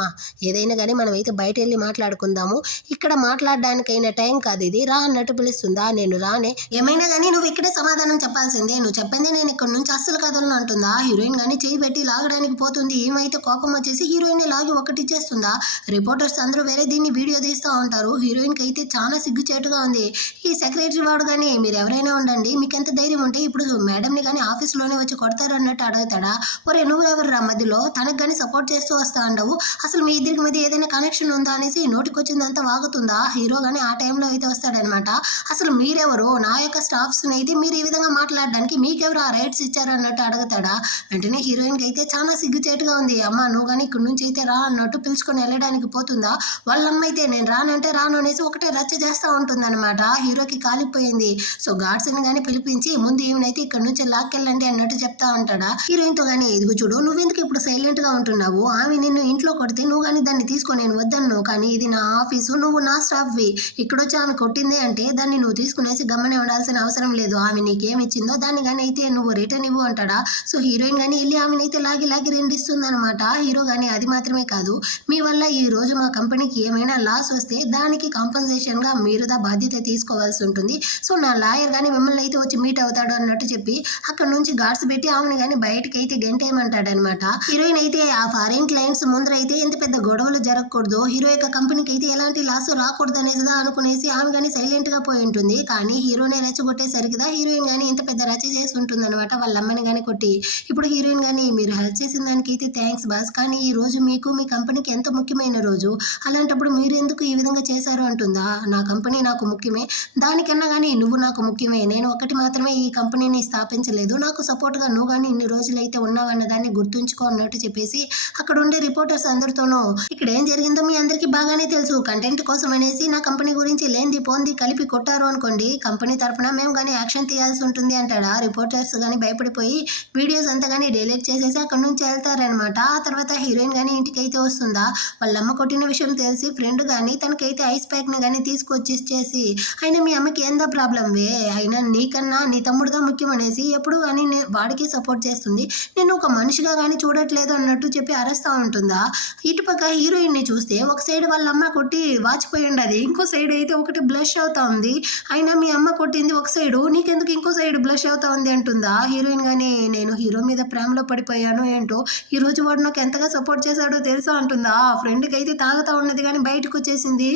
ఏదైనా కానీ మనం అయితే బయట వెళ్ళి మాట్లాడుకుందాము, ఇక్కడ మాట్లాడడానికైనా టైం కాదు ఇది, రా అన్నట్టు పిలుస్తుందా. నేను రానే, ఏమైనా కానీ నువ్వు ఇక్కడే సమాధానం చెప్పాల్సిందే, నువ్వు చెప్పింది నేను ఇక్కడ నుంచి అస్సలు కదలను అంటుందా. హీరోయిన్ కానీ చేయి పెట్టి లాగడానికి పోతుంది, ఏమైతే కోపం వచ్చేసి హీరోయిన్ లాగి ఒకటి ఇచ్చేస్తుందా. రిపోర్టర్స్ అందరూ వేరే దీన్ని వీడియో తీస్తూ ఉంటారు. హీరోయిన్కి అయితే చాలా సిగ్గుచేటుగా ఉంది. ఈ సెక్రటరీ వాడు కానీ మీరు ఎవరైనా ఉండండి, మీకు ఎంత ధైర్యం ఉంటే ఇప్పుడు మేడంని కానీ ఆఫీస్లోనే వచ్చి కొడతారు అన్నట్టు అడుగుతాడా. ఒరే నువ్వు ఎవరు రా మధ్యలో, తనకు కానీ సపోర్ట్ చేస్తూ వస్తా ఉండవు, అసలు మీ ఇద్దరికి మధ్య ఏదైనా కనెక్షన్ ఉందా అనేసి నోటికొచ్చిందంతా వాగుతుందా. హీరో కానీ ఆ టైంలో అయితే వస్తాడనమాట. అసలు మీరెవరు, నా యొక్క స్టాఫ్స్ని అయితే మీరు ఈ విధంగా మాట్లాడడానికి మీకెవరు ఆ రైట్స్ ఇచ్చారు అన్నట్టు అడుగుతాడా. వెంటనే హీరోయిన్కి అయితే చాలా సిగ్గుచేటుగా ఉంది. అమ్మ నువ్వు కానీ ఇక్కడి నుంచి అయితే రా అన్నట్టు పిలుచుకొని వెళ్ళడానికి పోతుందా. వాళ్ళమ్మ అయితే నేను రానంటే రాను అనేసి ఒకటే రచ్చ చేస్తూ ఉంటుందన్నమాట. హీరోకి కాలిపోయింది. సో గార్డ్స్ని కానీ పిలిపించి ముందు ఈమెనైతే ఇక్కడ నుంచి లాక్కెళ్ళండి అన్నట్టు చెప్తా ఉంటాడా. హీరోయిన్తో కానీ ఎదుగు చూడు, నువ్వెందుకు ఇప్పుడు సైలెంట్గా ఉంటున్నావు, ఆమె నిన్ను ఇంట్లో కొడితే నువ్వు కానీ దాన్ని తీసుకో, నేను వద్దన్ను, కానీ ఇది నా ఆఫీసు, నువ్వు నా స్టాఫ్వి, ఇక్కడొచ్చి ఆమె కొట్టింది అంటే దాన్ని నువ్వు తీసుకునేసి గమ్మనే ఉండాల్సిన అవసరం లేదు, ఆమె నీకేమి ఇచ్చిందో దాన్ని కానీ అయితే నువ్వు రిటర్న్ ఇవ్వు అంటాడా. సో హీరోయిన్ కానీ వెళ్ళి ఆమెనైతే లాగి రెండిస్తుంది అనమాట. హీరో కానీ అది మాత్రమే కాదు, మీ వల్ల ఈ రోజు మా కంపెనీకి ఏమైనా లాస్ వస్తే దానికి కాంపన్సేషన్గా మీరు బాధ్యత తీసుకోవాల్సి ఉంటుంది, సో నా లాయర్ కానీ మిమ్మల్ని అయితే వచ్చి మీట్ అవుతాడు అన్నట్టు చెప్పి అక్కడ నుంచి గార్డ్స్ పెట్టి ఆమెను కానీ బయటకి అయితే గంటేయమంటాడనమాట. హీరోయిన్ అయితే ఆ ఫారిన్ క్లయింట్స్ ముందర అయితే ఎంత పెద్ద గొడవలు జరగకూడదు, హీరో యొక్క కంపెనీకి అయితే ఎలాంటి లాస్ రాకూడదు అనేసి అనుకునేసి ఆమె కానీ సైలెంట్ గా పోయి ఉంటుంది. కానీ హీరోనే రెచ్చగొట్టేసరికి హీరోయిన్ కానీ ఇంత పెద్ద రచ్చ చేసి ఉంటుంది అనమాట, వాళ్ళ అమ్మని కానీ కొట్టి. ఇప్పుడు హీరోయిన్ కానీ మీరు హెల్ప్ చేసిన దానికి అయితే థ్యాంక్స్ బాస్, కానీ ఈ రోజు మీకు మీ కంపెనీకి ఎంతో ముఖ్యమైన రోజు, అలాంటప్పుడు మీరు ఎందుకు ఈ విధంగా చేశారు అంటుందా. నా కంపెనీ నాకు ముఖ్యమే, దానికన్నా కానీ నువ్వు నాకు ముఖ్యమే, నేను ఒకటి మాత్రమే ఈ కంపెనీని స్థాపించలేదు, నాకు సపోర్ట్గా నువ్వు కానీ ఇన్ని రోజులు అయితే ఉన్నావన్న దాన్ని గుర్తుంచుకో అన్నట్టు చెప్పేసి అక్కడ ఉండే రిపోర్టర్స్ అందరితోనూ ఇక్కడ ఏం జరిగిందో మీ అందరికీ బాగానే తెలుసు, కంటెంట్ కోసం అనేసి నా కంపెనీ గురించి లేంది పోంది కలిపి కొట్టారు అనుకోండి, కంపెనీ తరఫున మేము కానీ యాక్షన్ తీయాల్సి ఉంటుంది అంటాడా. రిపోర్టర్స్ కానీ భయపడిపోయి వీడియోస్ అంతా కానీ డిలీట్ చేసేసి అక్కడ నుంచి వెళ్తారనమాట. ఆ తర్వాత హీరోయిన్ కానీ ఇంటికి అయితే వస్తుందా. వాళ్ళ అమ్మ కొట్టిన విషయం తెలిసి ఫ్రెండ్ కానీ తనకైతే ఐస్ ప్యాక్ని కానీ తీసుకొచ్చి ఇచ్చేసి, అయినా మీ అమ్మకి ఏందా ప్రాబ్లం వే, అయినా నీకన్నా నీ తమ్ముడుగా ముఖ్యం అనేసి ఎప్పుడు కానీ వాడికి సపోర్ట్ చేస్తుంది, నేను ఒక మనిషిగా కానీ చూడట్లేదు అన్నట్టు చెప్పి అరుస్తూ ఉంటుందా. ఇటుపక్క హీరోయిన్ని చూస్తే ఒక సైడ్ వాళ్ళ అమ్మ కొట్టి వాచిపోయి ఉండదు, ఇంకో సైడ్ అయితే ఒకటి బ్లష్ అవుతా ఉంది, అయినా మీ అమ్మ కొట్టింది ఒక సైడు, నీకెందుకు ఇంకో సైడ్ బ్లష్ అవుతా ఉంది అంటుందా. హీరోయిన్ కానీ నేను హీరో మీద ప్రేమలో పడిపోయాను ఏంటో, ఈ రోజు వాడు నాకు ఎంతగా సపోర్ట్ చేశాడో తెలుసా అంటుందా. ఆ ఫ్రెండ్కి అయితే తాగుతూ ఉన్నది కానీ బయటకు వచ్చేసింది,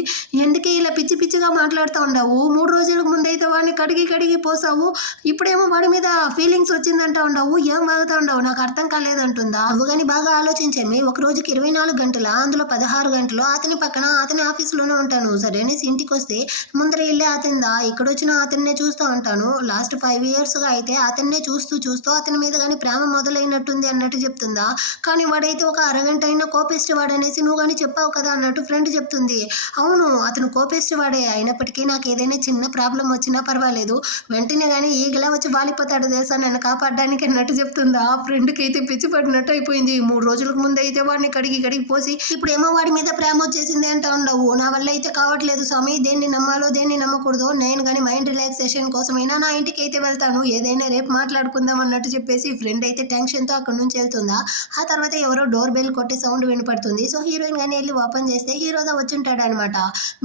ఎందుకే ఇలా పిచ్చి పిచ్చిగా మాట్లాడుతూ ఉండవు, 3 రోజులకు ముందు అయితే వాడిని కడిగి పోసావు, ఇప్పుడేమో వాడి మీద ఫీలింగ్స్ వచ్చిందంటా ఉండవు, ఏం వాగుతూ ఉండవు, నాకు అర్థం కాలేదంటుందా. నువ్వు కానీ బాగా ఆలోచించండి, ఒక రోజుకి 24 గంటల అందులో 16 గంటలు అతని పక్కన అతని ఆఫీస్లోనే ఉంటాను, సరే అనేసి ఇంటికి వస్తే ముందర వెళ్ళే అతనిదా, ఇక్కడ వచ్చిన అతన్నే చూస్తూ ఉంటాను, లాస్ట్ 5 yearsగా అయితే అతన్నే చూస్తూ అతని మీద కానీ ప్రేమ మొదలైనట్టుంది అన్నట్టు చెప్తుందా. కానీ వాడైతే ఒక అరగంట అయినా కోపిస్ట్ వాడనేసి నువ్వు కానీ చెప్పావు కదా అన్నట్టు ఫ్రెండ్ చెప్తుంది. అవును అతను కోపిస్ట్ వాడే, అయినప్పటికీ నాకు ఏదైనా చిన్న ప్రాబ్లం వచ్చినా పర్వాలేదు, వెంటనే కానీ ఈగలా వచ్చి వాలిపోతాడు తెలుసా నన్ను కాపాడడానికి అన్నట్టు చెప్తుందా. ఆ ఫ్రెండ్కి అయితే పిచ్చి పడినట్టు అయిపోయింది, 3 రోజులకు ముందు అయితే వాడిని కడిగి పోసి ఇప్పుడేమో వాడి మీద ప్రేమ వచ్చేసింది అంటా ఉండవు, నా వల్ల అయితే కావట్లేదు స్వామి, దేన్ని నమ్మాలో దేన్ని నమ్మకూడదు, నేను కానీ మైండ్ రిలాక్సేషన్ కోసమైనా నా ఇంటికి అయితే వెళ్తాను, ఏదైనా రేపు మాట్లాడుకుందాం అన్నట్టు చెప్పేసి ఫ్రెండ్ అయితే టెన్షన్తో అక్కడ నుంచి వెళ్తుందా. ఆ తర్వాత ఎవరో డోర్ బెల్ కొట్టే సౌండ్ వినపడుతుంది. సో హీరోయిన్ కానీ వెళ్ళి ఓపెన్ చేస్తే హీరోదా వచ్చుంటాడు అనమాట.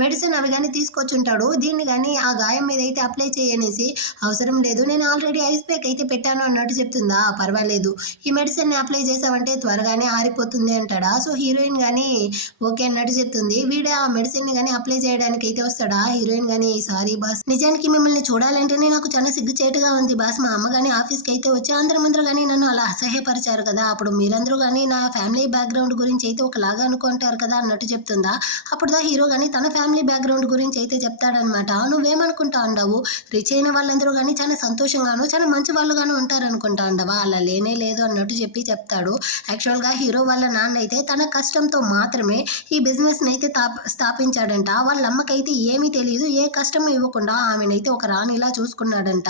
మెడిసిన్ అవి కానీ తీసుకొచ్చుంటాడు. దీన్ని కానీ ఆ గాయం మీద అయితే అప్లై చేయనేసి, అవసరం లేదు, నేను ఆల్రెడీ ఐస్ ప్యాక్ అయితే పెట్టాను అన్నట్టు చెప్తుందా. పర్వాలేదు, ఈ మెడిసిన్ అప్లై చేసావంటే త్వరగానే ఆరిపోతుంది అంటాడా. సో హీరోయిన్ కానీ ఓకే అన్నట్టు చెప్తుంది. వీడు ఆ మెడిసిన్ కానీ అప్లై చేయడానికి అయితే వస్తాడా. హీరోయిన్ కానీ సారీ బాస్, నిజానికి మిమ్మల్ని చూడాలంటేనే నాకు చాలా సిగ్గుచేటుగా ఉంది బాస్, మా అమ్మ కానీ ఆఫీస్కి అయితే వచ్చి అందరూ కానీ నన్ను అలా అసహ్యపరిచారు కదా, అప్పుడు మీరందరూ కానీ నా ఫ్యామిలీ బ్యాక్గ్రౌండ్ గురించి అయితే ఒకలాగా అనుకుంటారు కదా అన్నట్టు చెప్తుందా. అప్పుడు హీరో కానీ తన ఫ్యామిలీ బ్యాక్గ్రౌండ్ గురించి అయితే చెప్తాడనమాట. నువ్వేమనుకుంటా ఉండవు, రిచ్ అయిన వాళ్ళందరూ కానీ చాలా సంతోషంగాను చాలా మంచి వాళ్ళుగాను ఉంటారనుకుంటా ఉండవా, అలా లేనే లేదు అన్నట్టు చెప్తాడు. యాక్చువల్గా హీరో వాళ్ళ నాన్న అయితే తన కష్టంతో మాత్రమే ఈ బిజినెస్ని అయితే స్థాపించాడంట. వాళ్ళ అమ్మకైతే ఏమీ తెలియదు, ఏ కష్టం ఇవ్వకుండా ఆమెనైతే ఒక రాణిలా చూసుకున్నాడంట.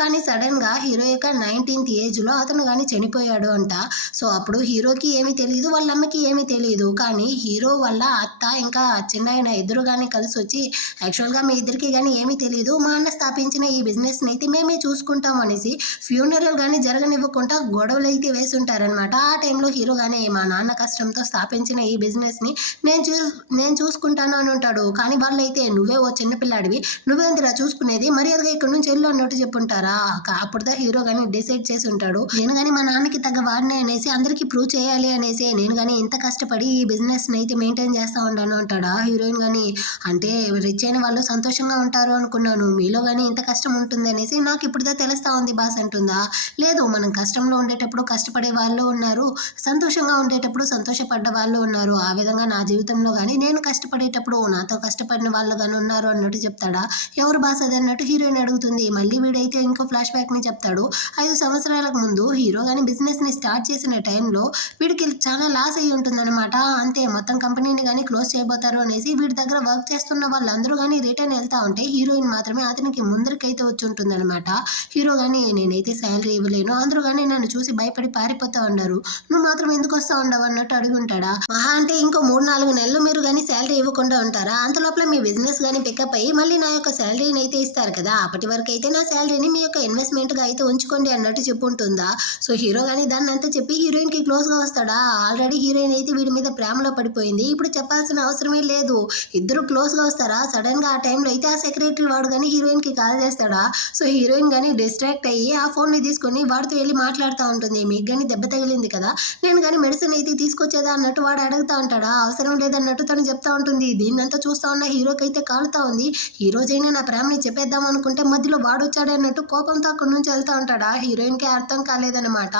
కానీ సడన్గా హీరో యొక్క 19th ఏజ్లో అతను కానీ చనిపోయాడు అంట. సో అప్పుడు హీరోకి ఏమీ తెలియదు, వాళ్ళ అమ్మకి ఏమీ తెలియదు. కానీ హీరో వాళ్ళ అత్త ఇంకా చిన్నాయన ఇద్దరు కానీ కలిసి వచ్చి, యాక్చువల్గా మీ ఇద్దరికి కానీ ఏమీ తెలియదు, మా అన్న స్థాపించిన ఈ బిజినెస్ని అయితే మేమే చూసుకుంటాం అనేసి ఫ్యూనరల్ కానీ జరగనివ్వకుండా గొడవలు అయితే వేసుంటారనమాట. ఆ టైంలో హీరో కానీ మా నాన్న కష్టంతో స్థాపించిన ఈ బిజినెస్ని నేను చూసుకుంటాను అని ఉంటాడు. కానీ వాళ్ళు అయితే నువ్వే ఓ చిన్నపిల్లాడివి, నువ్వేందిరా చూసుకునేది, మర్యాదగా ఇక్కడ నుంచి వెళ్ళు అన్నట్టు చెప్పుంటారా. అప్పుడు హీరో కానీ డిసైడ్ చేసి ఉంటాడు, నేను కానీ మా నాన్నకి తగ్గ వాడిని అనేసి అందరికీ ప్రూవ్ చేయాలి అనేసి నేను కానీ ఇంత కష్టపడి ఈ బిజినెస్ని అయితే మెయింటైన్ చేస్తూ ఉంటాను అంటాడా. హీరోయిన్ కానీ అంటే రిచ్ అయిన వాళ్ళు సంతోషంగా ఉంటారు అనుకున్నాను, మీలో కానీ ఇంత కష్టం ఉంటుంది అనేసి నాకు ఇప్పుడుదా తెలుస్తా ఉంది బాస్ అంటుందా. లేదు, మనం కష్టంలో ఉండేటప్పుడు కష్టపడే వాళ్ళు ఉన్నారు, సంతోషంగా ఉండేటప్పుడు సంతోషపడ్డ వాళ్ళు ఉన్నారు, ఆ విధంగా నా జీవితంలో కానీ నేను కష్టపడేటప్పుడు నాతో కష్టపడిన వాళ్ళు కానీ ఉన్నారు అన్నట్టు చెప్తాడా. ఎవరు బాస్ అది అన్నట్టు హీరోయిన్ అడుగుతుంది. మళ్ళీ వీడైతే ఇంకో ఫ్లాష్ బ్యాక్ని చెప్తాడు. 5 సంవత్సరాలకు ముందు హీరో కానీ బిజినెస్ని స్టార్ట్ చేసిన టైంలో వీడికి చాలా లాస్ అయ్యి ఉంటుందన్నమాట. అంతే, మొత్తం కంపెనీని కానీ క్లోజ్ చేయబోతారు అనేసి వీడి దగ్గర వర్క్ చేస్తున్న వాళ్ళందరూ కానీ రిటర్న్ వెళ్తూ ఉంటే హీరోయిన్ మాత్రమే అతనికి ముందరికైతే వచ్చి ఉంటుందన్నమాట. హీరో కానీ నేనైతే శాలరీ ఇవ్వలేను, అందరూ కానీ నన్ను చూసి భయపడి పారిపోతా ఉన్నారు, నువ్వు మాత్రం ఎందుకు వస్తా ఉండవు అన్నట్టు అడుగుంటాడా. మహా అంటే ఇంకో 3-4 నెలలు మీరు కానీ శాలరీ ఇవ్వకుండా ఉంటారా, అంత లోపల మీ బిజినెస్ కానీ పికప్ అయ్యి మళ్ళీ నా యొక్క శాలరీని అయితే ఇస్తారు కదా, అప్పటి వరకు అయితే నా శాలరీని మీ యొక్క ఇన్వెస్ట్మెంట్గా అయితే ఉంచుకోండి అన్నట్టు చెప్పుంటుందా. సో హీరో కానీ దాన్ని అంతా చెప్పి హీరోయిన్కి క్లోజ్గా వస్తాడా. ఆల్రెడీ హీరోయిన్ అయితే వీడి మీద ప్రేమలో పడిపోయింది, ఇప్పుడు చెప్పాల్సిన అవసరమే లేదు, ఇద్దరు క్లోజ్గా వస్తారా. సడన్గా ఆ టైంలో అయితే ఆ సెక్రటరీ వాడు కానీ హీరోయిన్కి కాల్ చేస్తాడా. సో హీరోయిన్ కానీ డిస్ట్రాక్ట్ అయ్యి ఆ ఫోన్ని తీసుకొని వాడితో వెళ్ళి మాట్లాడుతూ ఉంటుంది. మీకు కానీ దెబ్బ తగిలింది కదా, నేను కానీ మెడిసిన్ అయితే తీసుకొచ్చేదా అన్నట్టు వాడు అడుగుతూ ఉంటాడా. అవసరం లేదన్నట్టు తను చెప్తా ఉంటుంది. దీన్నంతా చూస్తూ ఉన్న హీరోకి అయితే కాలుతా ఉంది. ఈ రోజైనా నా ప్రేమని చెప్పేద్దాం అనుకుంటే మధ్యలో వాడు వచ్చాడు అన్నట్టు కోపంతో అక్కడి నుంచి వెళ్తూ ఉంటాడా. హీరోయిన్కి అర్థం కాలేదన్నమాట.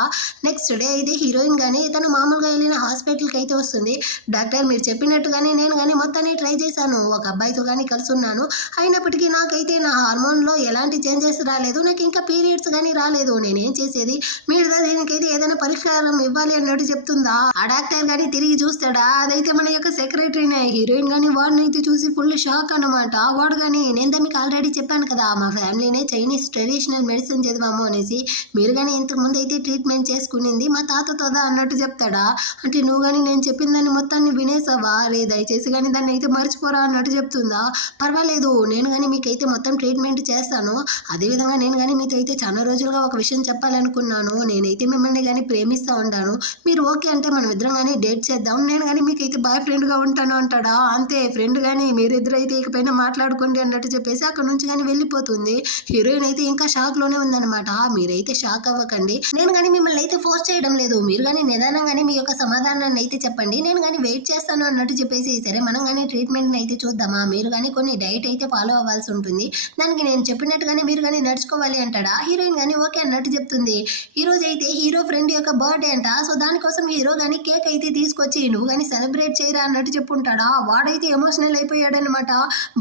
నెక్స్ట్ డే అయితే హీరోయిన్ కానీ తను మామూలుగా వెళ్ళిన హాస్పిటల్కి అయితే వస్తుంది. డాక్టర్, మీరు చెప్పినట్టుగానే నేను కానీ మొత్తాన్ని ట్రై చేశాను, ఒక అబ్బాయితో కానీ కలిసి ఉన్నాను, అయినప్పటికీ నాకైతే నా హార్మోన్లో ఎలాంటి చేంజెస్ రాలేదు, నాకు ఇంకా పీరియడ్స్ కానీ రాలేదు, నేనేం చేసేది, మీరు దీనికైతే ఏదైనా పరిష్కారం ఇవ్వాలి అన్నట్టు చెప్తుందా. ఆ డాక్టర్ కానీ తిరిగి చూస్తాడా, అదైతే మన యొక్క సెక్రటరీనే. హీరోయిన్ కానీ వాడిని అయితే చూసి ఫుల్ షాక్ అనమాట. వాడు కానీ నేను మీకు ఆల్రెడీ చెప్పాను కదా, మా ఫ్యామిలీనే చైనీస్ ట్రెడిషనల్ మెడిసిన్ చదివాము అనేసి, మీరు కానీ ఇంతకుముందు అయితే ట్రీట్మెంట్ చేసుకునింది మా తాతతోదా అన్నట్టు చెప్తాడా. అంటే నువ్వు కానీ నేను చెప్పిన దాన్ని మొత్తాన్ని వినేసావా, రే దయచేసి కానీ దాన్ని అయితే మర్చిపోరా అన్నట్టు చెప్తుందా. పర్వాలేదు, నేను కానీ మీకైతే మొత్తం ట్రీట్మెంట్ చేస్తాను, అదేవిధంగా నేను కానీ మీతో అయితే చాలా రోజులుగా ఒక విషయం చెప్పాలనుకున్నాను, నేనైతే మిమ్మల్ని కానీ ప్రేమిస్తూ ఉంటాను, మీరు ఓకే అంటే మనం ఇద్దరం కానీ డేట్ చేద్దాం, నేను కానీ మీకైతే బాయ్ ఫ్రెండ్గా ఉంటాను అంటాడా. అంతే, ఫ్రెండ్ కానీ మీరిద్దరు అయితే ఇకపైన మాట్లాడుకోండి అన్నట్టు చెప్పేసి అక్కడ నుంచి కానీ వెళ్ళిపోతుంది. హీరోయిన్ అయితే ఇంకా షాక్లోనే ఉందన్నమాట. మీరైతే షాక్ అవ్వకండి, నేను కానీ మిమ్మల్ని అయితే ఫోర్స్ చేయడం లేదు, మీరు కానీ నిదానంగానే మీ యొక్క సమాధానాన్ని అయితే చెప్పండి, నేను కానీ వెయిట్ చేస్తాను అన్నట్టు చెప్పేసి, సరే మనం కానీ ట్రీట్మెంట్ని అయితే చూద్దామా, మీరు కానీ కొన్ని డైట్ అయితే ఫాలో అవ్వాల్సి ఉంటుంది, దానికి నేను చెప్పినట్టుగానే మీరు కానీ నడుచుకోవాలి అంటాడా. హీరోయిన్ కానీ ఓకే అన్నట్టు చెప్తుంది. ఈరోజు అయితే హీరో ఫ్రెండ్ యొక్క బర్త్డే అంట. సో దానికోసం హీరో కానీ కేక్ అయితే తీసుకొచ్చి నువ్వు కానీ సెలబ్రేట్ చేయరా అన్నట్టు చెప్పుంటాడా. వాడైతే ఎమోషనల్ అయిపోయాడనమాట.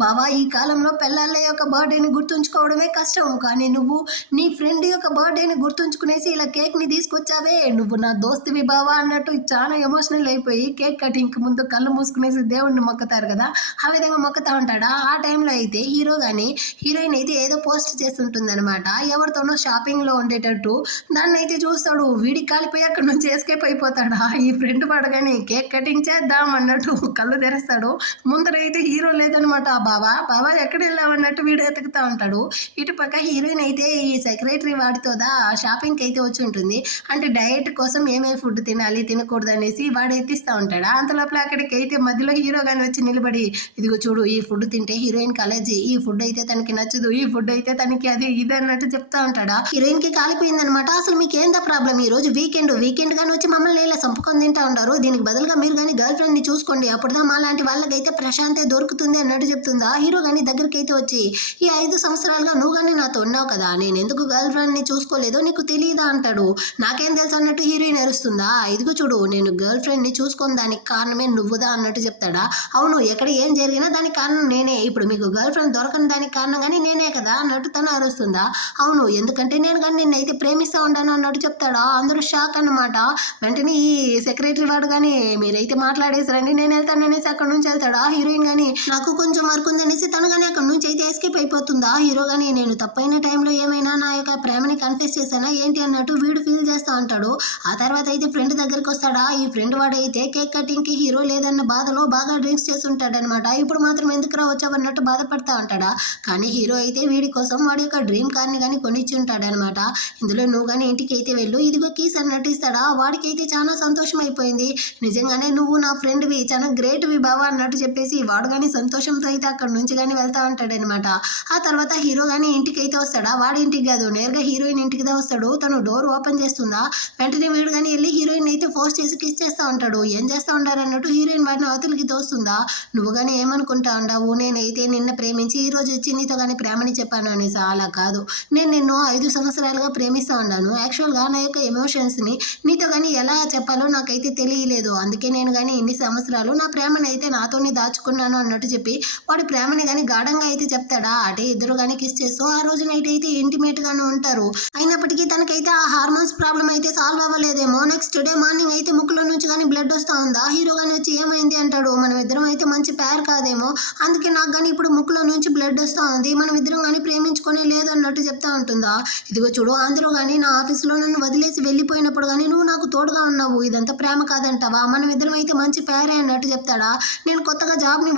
బావా, ఈ కాలంలో పిల్లల యొక్క బర్త్డేని గుర్తుంచుకోవడమే కష్టం, కానీ నువ్వు నీ ఫ్రెండ్ యొక్క బర్త్డేని గుర్తుంచుకునేసి ఇలా కేక్ని తీసుకొచ్చావే, నువ్వు నా దోస్తువి బావా అన్నట్టు చాలా ఎమోషనల్ అయిపోయి కేక్ కటింగ్ ముందు కళ్ళు మూసుకునేసి దేవుడిని మొక్కుతారు కదా, ఆ విధంగా మొక్కుతా ఉంటాడా. ఆ టైంలో అయితే హీరో కానీ హీరోయిన్ అయితే ఏదో పోస్ట్ చేస్తుంటుంది అనమాట, ఎవరితోనో షాపింగ్లో ఉండేటట్టు. దాన్ని అయితే చూస్తాడు, వీడికి కాలిపోయి అక్కడ నుంచి ఎస్కేప్ అయిపోతాడా. ఈ ఫ్రెండ్ పడగానే కేక్ కటింగ్ చేద్దాం అన్నట్టు కళ్ళు తెరుస్తాడు. ముందరైతే హీరో లేదనమాట. బావా బావా ఎక్కడ వెళ్ళావు అన్నట్టు వీడు ఎతుకుతా ఉంటాడు. ఇటు పక్క హీరోయిన్ అయితే ఈ సెక్రటరీ వాడితోదా షాపింగ్కి అయితే వచ్చి ఉంటుంది. అంటే డయట్ కోసం ఏమేమి ఫుడ్ తినాలి తినకూడదు అనేసి వాడు ఎత్తిస్తూ ఉంటాడా. అంతలోపల అక్కడికి అయితే మధ్యలో హీరో గాని వచ్చి నిలబడి, ఇదిగో చూడు ఈ ఫుడ్ తింటే హీరోయిన్ అలర్జీ, ఈ ఫుడ్ అయితే తనకి నచ్చదు, ఈ ఫుడ్ అయితే తనకి అది ఇది అన్నట్టు చెప్తా ఉంటాడా. హీరోయిన్ కి కాలిపోయిందనమాట. అసలు మీకు ఏందా ప్రాబ్లం, ఈ రోజు వీకెండ్ గాని వచ్చి మమ్మల్ని ఇలా చంపుకొని తింటా ఉంటారు, దీనికి బదులుగా మీరు కానీ గర్ల్ ఫ్రెండ్ ని చూసుకోండి, అప్పుడుదా మా లాంటి వాళ్ళకైతే ప్రశాంతే దొరుకుతుంది అన్నట్టు చెప్తుందా. హీరో గాని దగ్గరికి అయితే వచ్చి, ఈ 5 సంవత్సరాలుగా నువ్వు కానీ నాతో ఉన్నావు కదా, నేను ఎందుకు గర్ల్ ఫ్రెండ్ ని చూసుకోలేదో నీకు తెలియదా అంటాడు. నాకేం తెలుసు అన్నట్టు హీరోయిన్ అరుస్తుందా. ఇదిగో చూడు నేను గర్ల్ ఫ్రెండ్ ని చూసుకొని దానికి కారణమే నువ్వుదా అన్నట్టు చెప్తాడా. అవును ఎక్కడ ఏం జరిగినా దానికి కారణం నేనే, ఇప్పుడు మీకు గర్ల్ ఫ్రెండ్ దొరకని దానికి కారణం కానీ నేనే కదా అన్నట్టు తను అరుస్తుందా. అవును ఎందుకంటే నేను కానీ నిన్నైతే ప్రేమిస్తా ఉంటాను అన్నట్టు చెప్తాడా. అందరూ షాక్ అన్నమాట. వెంటనే ఈ సెక్రటరీ వాడు కానీ మీరైతే మాట్లాడేసారండి నేను వెళ్తాను అనేసి అక్కడ నుంచి వెళ్తాడా. హీరోయిన్ కానీ నాకు కొంచెం వర్క్ ఉందనేసి తను కానీ అక్కడ నుంచి అయితే ఎస్కేప్ అయిపోతుందా. హీరో కానీ నేను తప్పైన టైంలో ఏమైనా నా యొక్క ప్రేమని కన్ఫెస్ చేశానా ఏంటి అన్నట్టు వీడు ఫీల్ చేస్తా ఉంటాడు. ఆ తర్వాత అయితే ఫ్రెండ్ దగ్గరికి వస్తాడా. ఈ ఫ్రెండ్ వాడు అయితే కేక్ కటింగ్ కి హీరో లేదన్న బాధలో బాగా డ్రింక్స్ చేస్తుంటాడనమాట. ఇప్పుడు మాత్రం ఎందుకురా వచ్చావన్నట్టు బాధపడతా ఉంటాడా. కానీ హీరో అయితే వీడి కోసం వాడి యొక్క డ్రీమ్ కార్ ని కానీ కొనిచ్చి ఉంటాడనమాట. ఇందులో నువ్వు కానీ ఇంటికి అయితే వెళ్ళు, ఇదిగో కీస్ అన్నట్టు ఇస్తాడా. వాడికి అయితే చాలా సంతోషం అయిపోయింది. నిజంగానే నువ్వు నా ఫ్రెండ్వి చాలా గ్రేట్వి బావా అన్నట్టు చెప్పేసి వాడు కానీ సంతోషంతో అయితే అక్కడ నుంచి కానీ వెళ్తా ఉంటాడనమాట. ఆ తర్వాత హీరో కానీ ఇంటికి అయితే వస్తాడా. వాడి ఇంటికి కాదు నేరుగా హీరోయిన్ ఇంటికి వస్తాడు. తను డోర్ ఓపెన్ చేస్తుందా. వెంటనే వీడు కానీ వెళ్ళి హీరోయిన్ అయితే ఫోర్స్ చేసి కిస్ చేస్తా ఉంటాడు. ఏం చేస్తా ఉంటారు అన్నట్టు హీరోయిన్ వాడిని అవతలికి తోస్తుందా. నువ్వు కానీ ఏమనుకుంటా ఉండవు, నేనైతే నిన్న ప్రేమించి ఈ రోజు వచ్చి నీతో కానీ ప్రేమని చెప్పాను అనేసి. అలా కాదు, నేను నిన్ను 5 సంవత్సరాలుగా ప్రేమిస్తా ఉన్నాను. యాక్చువల్గా నా యొక్క ఎమోషన్స్ని నీతో కానీ ఎలా చెప్పాలో నాకైతే తెలియలేదు, అందుకే నేను కానీ ఇన్ని సంవత్సరాలు నా ప్రేమని అయితే నాతోనే దాచుకున్నాను అన్నట్టు చెప్పి వాడి ప్రేమని కానీ గాఢంగా అయితే చెప్తాడా. అంటే ఇద్దరు కానీ కిస్ చేస్తూ ఆ రోజు నైట్ అయితే ఇంటిమేట్ గానే ఉంటారు. అయినప్పటికీ తనకైతే ఆ హార్మోన్స్ ప్రాబ్లం అయితే సాల్వ్ అవ్వలేదేమో. నెక్స్ట్ డే మార్నింగ్ అయితే ముక్కులో నుంచి కానీ బ్లడ్ వస్తూ ఉందా. హీరో కానీ వచ్చి ఏమైంది అంటాడు. మనం ఇద్దరం అయితే మంచి పేర్ కాదేమో, అందుకే నాకు కానీ ఇప్పుడు ముక్కులో నుంచి బ్లడ్ వస్తూ ఉంది, మనం ఇద్దరం కానీ ప్రేమించుకునే లేదు అన్నట్టు చెప్తా ఉంటుందా. ఇదిగో చూడు అందరూ కానీ నా ఆఫీస్లో నన్ను వదిలేసి వెళ్ళిపోయినప్పుడు కానీ నువ్వు నాకు తోడుగా ఉన్నావు, ఇదంతా ప్రేమ కాదంటావా, మనం ఇద్దరం అయితే మంచి పేరే అన్నట్టు చెప్తాడా. నేను కొత్తగా జాబ్ని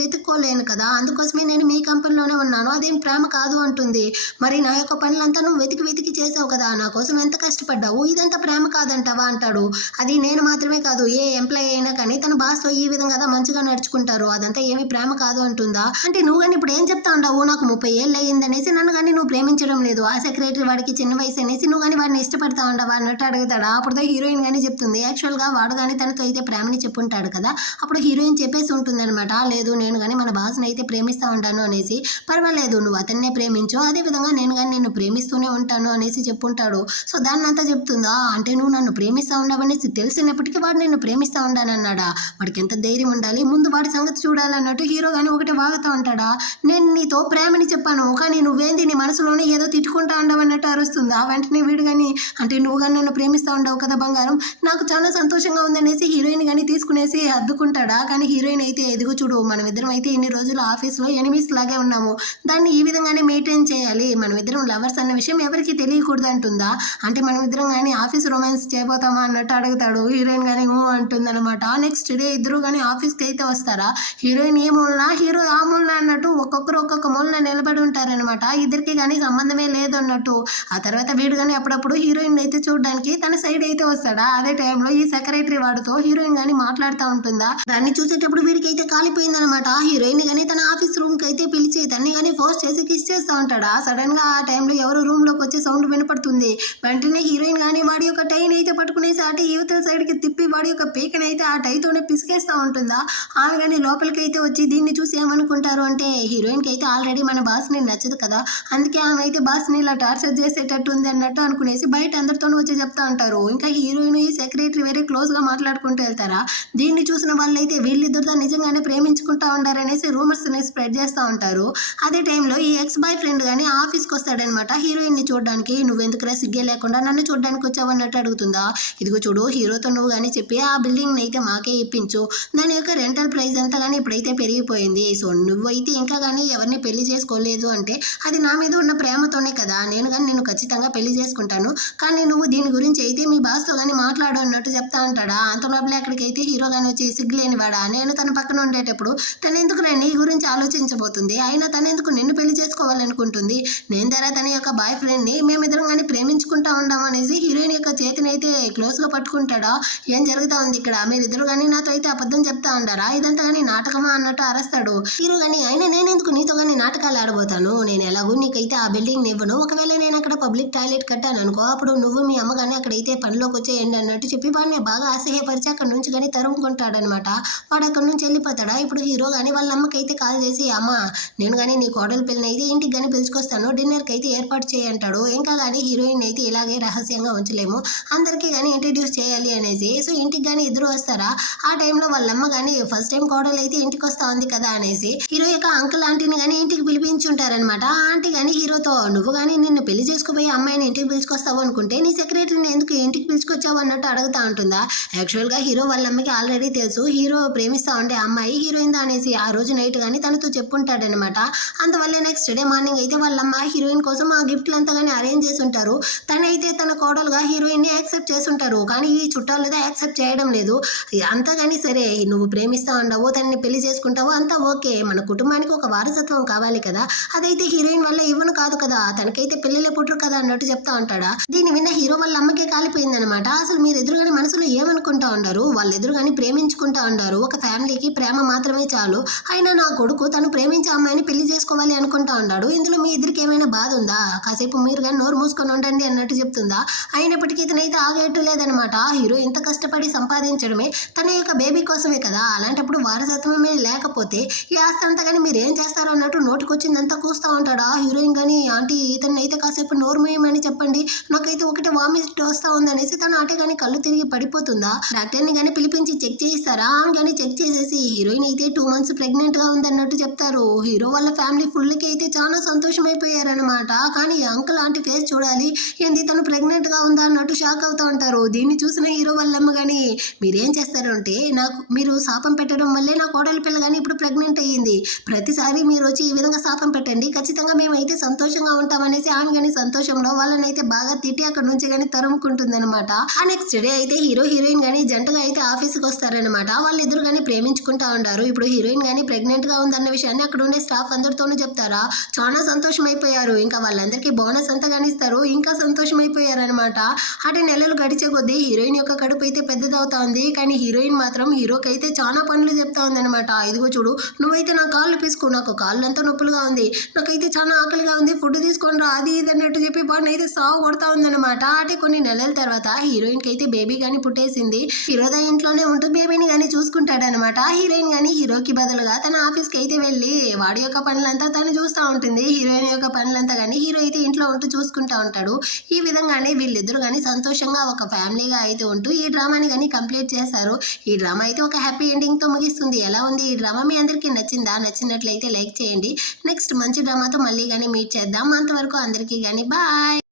వెతుక్కోలేను కదా, అందుకోసమే నేను మీ కంపెనీలోనే ఉన్నాను, అదేం ప్రేమ కాదు అంటుంది. మరి నా యొక్క పనులంతా నువ్వు వెతికి చేసావు కదా, నా కోసం ఎంత కష్టపడ్డావు, ఇదంతా ప్రేమ కాదంటావా అంటాడు. అది నేను మాత్రమే కాదు ఏ ఎంప్లాయీ అయినా కానీ తన బాస్తో ఈ విధంగా మంచిగా నడుచుకుంటారు, అదంతా ఏమీ ప్రేమ కాదు అంటుందా. అంటే నువ్వు కానీ ఇప్పుడు ఏం చెప్తా ఉండవు, నాకు 30 ఏళ్ళు అయ్యిందనేసి నన్ను కానీ నువ్వు ప్రేమించడం లేదు, ఆ సెక్రటరీ వాడికి చిన్న వయసు అనేసి నువ్వు కానీ వాడిని ఇష్టపడతా ఉండవా అన్నట్టు అడుగుతాడా. అప్పుడు హీరోయిన్ కానీ చెప్తుంది, యాక్చువల్గా వాడు కానీ తనతో అయితే ప్రేమని చెప్పుంటాడు కదా. అప్పుడు హీరోయిన్ చెప్పేసి ఉంటుంది అనమాట, లేదు నేను కానీ మన బాస్ని అయితే ప్రేమిస్తా ఉంటాను అనేసి. పర్వాలేదు నువ్వు అతన్నే ప్రేమించు, అదేవిధంగా నేను కానీ నిన్ను ప్రేమిస్తూనే ఉంటాను అనేసి చెప్పుంటాడు. సో దాన్ని అంతా చెప్తుందా. అంటే నువ్వు నన్ను ప్రేమిస్తా ఉండవనేసి తెలిసినప్పటికీ వాడు నిన్ను ప్రేమిస్తా ఉండానన్నాడా. వాడికి ఎంత ధైర్యం ఉండాలి, ముందు వాడి సంగతి చూడాలన్నట్టు హీరో కానీ ఒకటి వాగుతూ ఉంటాడా. నేను నీతో ప్రేమని చెప్పాను కానీ నువ్వేంది నీ మనసులోనే ఏదో తిట్టుకుంటా ఉండవన్నట్టు అరుస్తుందా. వెంటనే వీడు కానీ, అంటే నువ్వు కానీ నన్ను ప్రేమిస్తూ ఉండవు కదా బంగారం, నాకు చాలా సంతోషంగా ఉందనేసి హీరోయిన్ కానీ తీసుకునేసి అద్దుకుంటాడా. కానీ హీరోయిన్ అయితే ఎదుగు చూడు మనం ఇద్దరం అయితే ఇన్ని రోజులు ఆఫీస్లో ఎనిమిస్ లాగే ఉన్నాము, దాన్ని ఈ విధంగానే మెయింటైన్ చేయాలి, మనం ఇద్దరం లవర్స్ అన్న విషయం ఎవరికి తెలియకూడదు అంటుందా. అంటే మనం ఇద్దరం కానీ ఆఫీస్ రొమాన్స్ చేయబోతామా అన్నట్టు అడుగుతాడు. హీరోయిన్ కానీ అంటుందన్నమాట. నెక్స్ట్ డే ఇద్దరు కానీ ఆఫీస్కి అయితే వస్తారా. హీరోయిన్ ఏ మూలన హీరో ఆ మూలన అన్నట్టు ఒక్కొక్కరు ఒక్కొక్క మూలన నిలబడి ఉంటారనమాట. ఇద్దరికి కానీ సంబంధమే లేదు అన్నట్టు. ఆ తర్వాత వీడు కానీ అప్పుడప్పుడు హీరోయిన్ అయితే చూడడానికి తన సైడ్ అయితే వస్తాడా. అదే టైంలో ఈ సెక్రటరీ వాడితో హీరోయిన్ కానీ మాట్లాడుతూ ఉంటుందా. దాన్ని చూసేటప్పుడు వీడికి అయితే కాలిపోయిందనమాట. హీరోయిన్ కానీ తన ఆఫీస్ రూమ్ కి అయితే పిలిచి తన్ని కానీ ఫోర్స్ చేసి కిస్ చేస్తూ ఉంటాడా. సడన్ గా ఆ టైంలో ఎవరు రూమ్ లోకి వచ్చే సౌండ్ వినపడుతుంది. వెంటనే హీరోయిన్ కానీ వాడి యొక్క టైన్ అయితే పట్టుకునేసి అటు యువతల సైడ్ కి తిప్పి వాడి యొక్క పీకని అయితే ఆ టైతోనే పిసికేస్తూ ఉంటుందా. ఆమె కానీ లోపలికి అయితే వచ్చి దీన్ని చూసి ఏమనుకుంటారు అంటే హీరోయిన్ కి అయితే ఆల్రెడీ మన బాస్ ని నచ్చదు కదా, అందుకే ఆమె అయితే బాస్ ని ఇలా టార్చర్ చేసేటట్టు ఉంది అన్నట్టు అనుకునేసి బయట అందరితోనూ వచ్చి చెప్తా ఉంటారు. ఇంకా హీరోయిన్ ఈ సెక్రటరీ వెరీ క్లోజ్ గా మాట్లాడుకుంటూ వెళ్తారా. దీన్ని చూసిన వాళ్ళైతే వీళ్ళిద్దరితో నిజంగానే ప్రేమించుకుంటా ఉండారనేసి రూమర్స్ ని స్ప్రెడ్ చేస్తూ ఉంటారు. అదే టైంలో ఈ ఎక్స్ బాయ్ ఫ్రెండ్ కానీ ఆఫీస్కి వస్తాడనమాట హీరోయిన్ ని చూడడానికి. నువ్వెందుకురా సిగ్గే లేకుండా నన్ను చూడడానికి వచ్చావు అన్నట్టు అడుగుతుందా. ఇదిగో చూడు హీరోతో నువ్వు కానీ చెప్పి ఆ బిల్డింగ్ అయితే మాకే ఇప్పించు, దాని యొక్క రెంటల్ ప్రైస్ అంతా కానీ ఇప్పుడైతే పెరిగిపోయింది, సో నువ్వైతే ఇంకా కానీ ఎవరిని పెళ్లి చేసుకోలేదు అంటే అది నా మీద ఉన్న ప్రేమతోనే కదా, నేను కానీ నేను ఖచ్చితంగా పెళ్లి చేసుకుంటాను, కానీ నువ్వు దీని గురించి అయితే మీ బాస్తో కానీ మాట్లాడు అన్నట్టు చెప్తా ఉంటాడా. అంత లోపలే అక్కడికైతే హీరో కానీ వచ్చి సిగ్గులేని వాడా, నేను తన పక్కన ఉండేటప్పుడు తను ఎందుకు నీ గురించి ఆలోచించబోతుంది, అయినా తను ఎందుకు నిన్ను పెళ్లి చేసుకోవాలనుకుంటుంది, నేను ధర తన యొక్క బాయ్ ఫ్రెండ్ని మేమిద్దరం కానీ ప్రేమించుకుంటా ఉండాము అనేసి హీరోయిన్ యొక్క చేతిని అయితే క్లోజ్గా పట్టుకుంటాడా. ఏం జరుగుతా ఉంది ఇక్కడ, మీరిద్దరు కానీ నాతో అయితే అబద్ధం చెప్తా ఉండారా, ఇదంతా కానీ నాటకమా అన్నట్టు అరస్తాడు హీరో. కానీ అయినా నేనెందుకు నీతో కానీ నాటకాలు ఆడబోతాను, నేను ఎలాగూ నీకైతే ఆ బిల్డింగ్ ఇవ్వను, ఒకవేళ నేను అక్కడ పబ్లిక్ టాయిలెట్ కట్టాను అనుకో, అప్పుడు నువ్వు మీ అమ్మ కానీ అక్కడైతే పనిలోకి వచ్చేయండి అన్నట్టు చెప్పి వాడిని బాగా అసహ్యపరిచి అక్కడ నుంచి కానీ తరుముకుంటాడనమాట. వాడు అక్కడ నుంచి వెళ్ళిపోతాడా. ఇప్పుడు హీరో కానీ వాళ్ళ అమ్మకి అయితే కాల్ చేసి, అమ్మ నేను కానీ నీ కోడలు పిల్లని అయితే ఇంటికి కానీ పిలుచుకొస్తాను, డిన్నర్కి అయితే ఏర్పాటు చేయంటాడు. ఇంకా కానీ హీరోయిన్ అయితే ఇలాగే రహస్యంగా ఉంచలేము, అందరికీ కానీ ఇంట్రడ్యూస్ చేయాలి అనేసి. సో ఇంటికి కానీ ఇద్దరు వస్తారా. ఆ టైంలో వాళ్ళమ్మ కానీ ఫస్ట్ టైం కోడలు అయితే ఇంటికి వస్తా ఉంది కదా అనేసి హీరో యొక్క అంకుల్ ఆంటీని కానీ ఇంటికి పిలిపించుంటారనమాట. ఆ ఆంటీ కానీ హీరోతో, నువ్వు కానీ నిన్ను పెళ్లి చేసుకుపోయి అమ్మాయిని ఇంటికి పిలుచుకొస్తావు అనుకుంటే నీ సెక్రటరీని ఎందుకు ఇంటికి పిలుచుకొచ్చావు అన్నట్టు అడుగుతా ఉంటుందా. యాక్చువల్గా హీరో వాళ్ళ అమ్మకి ఆల్రెడీ తెలుసు హీరో ప్రేమిస్తా ఉండే అమ్మాయి హీరోయిన్ అనేసి. ఆ రోజు నైట్ కానీ తనతో చెప్పుంటాడనమాట. అందువల్ల నెక్స్ట్ డే మార్నింగ్ అయితే వాళ్ళమ్మ హీరోయిన్ కోసం ఆ గిఫ్ట్లు అంతా కానీ అరేంజ్ చేసి ఉంటారు. తనైతే తన కోడలుగా హీరోయిన్ని యాక్సెప్ట్ చేస్తుంటారు, కానీ ఈ చుట్టాలు అయితే యాక్సెప్ట్ చేయడం లేదు. అంతా కానీ సరే, నువ్వు ప్రేమిస్తా ఉండవు, తనని పెళ్లి చేసుకుంటావు, అంతా ఓకే, మన కుటుంబానికి ఒక వారసత్వం కావాలి కదా, అదైతే హీరోయిన్ వల్ల ఇవ్వను కాదు కదా, తనకైతే పెళ్లిలే పుట్టరు కదా అన్నట్టు చెప్తా ఉంటాడా. దీని విన్న హీరో వాళ్ళ అమ్మకే కాలిపోయిందనమాట. అసలు మీరు ఎదురుగానే మనసులో ఏమనుకుంటా ఉండారు, వాళ్ళు ఎదురుగానే ప్రేమించుకుంటా ఉండారు, ఒక ఫ్యామిలీకి ప్రేమ మాత్రమే చాలు, అయినా నా కొడుకు తను ప్రేమించే అమ్మాయిని పెళ్లి చేసుకోవాలి అనుకుంటా ఉన్నాడు, ఇందులో మీ ఇద్దరికి ఏమైనా బాధ ఉందా, కాసేపు మీరు కానీ నోరు మూసుకొని ఉండండి అన్నట్టు చెప్తుందా. అయినప్పటికీ ఇతనైతే ఆగేట్టు లేదనమాట. హీరో ఇంత కష్టపడి సంపాదించడమే తన యొక్క బేబీ కోసమే కదా, అలాంటప్పుడు వారసత్వమే లేకపోతే ఈ ఆస్తి అంతా కానీ మీరు ఏం చేస్తారో అన్నట్టు నోటికొచ్చిందంతా కూస్తూ ఉంటాడా. హీరోయిన్ కానీ, ఆంటీ ఇతన్ని అయితే కాసేపు నోరుమేయమని చెప్పండి, నాకైతే ఒకటే వామిట్ వస్తూ ఉందనేసి తను అటే కానీ కళ్ళు తిరిగి పడిపోతుందా. డాక్టర్ని కానీ పిలిపించి చెక్ చేయిస్తారా. ఆమె కానీ చెక్ చేసేసి హీరోయిన్ అయితే 2 months ప్రెగ్నెంట్గా ఉందన్నట్టు చెప్తారు. హీరో వాళ్ళ ఫ్యామిలీ ఫుల్కి అయితే చాలా సంతోషమైపోయారనమాట. కానీ అంకుల్ ఆంటీ ఫేస్ చూడాలి, ఏంది తను ప్రెగ్నెంట్గా ఉందా అన్నట్టు షాక్ అవుతూ ఉంటారు. దీన్ని చూసిన హీరో వాళ్ళమ్మ కానీ, మీరేం చేస్తారు అంటే, నాకు మీరు శాపం పెట్టడం వల్లే నా కోడలి పిల్ల కానీ ఇప్పుడు ప్రెగ్నెంట్ అయ్యింది, ప్రతిసారి మీరు వచ్చి ఈ విధంగా శాపం పెట్టండి, ఖచ్చితంగా మేమైతే సంతోషంగా ఉంటామనేసి ఆమె కానీ సంతోషంలో వాళ్ళని అయితే బాగా తిట్టి అక్కడ నుంచి కానీ తరుముకుంటుంది అనమాట. ఆ నెక్స్ట్ డే అయితే హీరో హీరోయిన్ కానీ జంటగా అయితే ఆఫీస్కి వస్తారనమాట. వాళ్ళిద్దరు కానీ ప్రేమించుకుంటా ఉంటారు. ఇప్పుడు హీరోయిన్ కానీ ప్రెగ్నెంట్ గా ఉందన్న విషయాన్ని అక్కడ ఉండే స్టాఫ్ అందరితోనూ చెప్తారా. చాలా సంతోషం అయిపోయారు, ఇంకా వాళ్ళందరికీ బోనస్ అంతా కానీ ఇస్తారు, ఇంకా సంతోషం అయిపోయారనమాట. అటు నెలలు గడిచే కొద్దీ హీరోయిన్ యొక్క కడుపు అయితే పెద్దదవుతా ఉంది, కానీ హీరోయిన్ మాత్రం హీరోకి అయితే చాలా పనులు చెప్తా ఉందనమాట. ఇదిగో చూడు, నువ్వైతే నా కాళ్ళు పీసుకో, నాకు కాళ్ళు అంతా నొప్పులుగా ఉంది, నాకైతే చాలా ఆకలిగా ఉంది, ఫుడ్ తీసుకొని రా, అది ఇది అన్నట్టు చెప్పి వాడిని అయితే సాగు కొడతా ఉందనమాట. అంటే కొన్ని నెలల తర్వాత హీరోయిన్కి అయితే బేబీ కానీ పుట్టేసింది. హీరోదా ఇంట్లోనే ఉంటూ బేబీని కానీ చూసుకుంటాడనమాట. హీరోయిన్ కానీ హీరోకి బదులుగా తన ఆఫీస్కి అయితే వెళ్ళి వాడి యొక్క పనులంతా తను చూస్తూ ఉంటుంది, హీరోయిన్ యొక్క పనులంతా కానీ హీరో అయితే ఇంట్లో ఉంటూ చూసుకుంటూ ఉంటాడు. ఈ విధంగానే వీళ్ళిద్దరు కానీ సంతోషంగా ఒక ఫ్యామిలీగా అయితే ఉంటూ ఈ డ్రామాని కానీ కంప్లీట్ చేశారు. ఈ డ్రామా అయితే ఒక హ్యాపీ ఎండింగ్తో ముగిస్తుంది. ఎలా ఉంది ఈ డ్రామా, మీ అందరికీ నచ్చిందా? నచ్చినట్లయితే లైక్ చేయండి. నెక్స్ట్ మంచి డ్రామాతో మళ్ళీ కానీ మీట్ చేద్దాం. అంతవరకు అందరికీ కానీ బాయ్.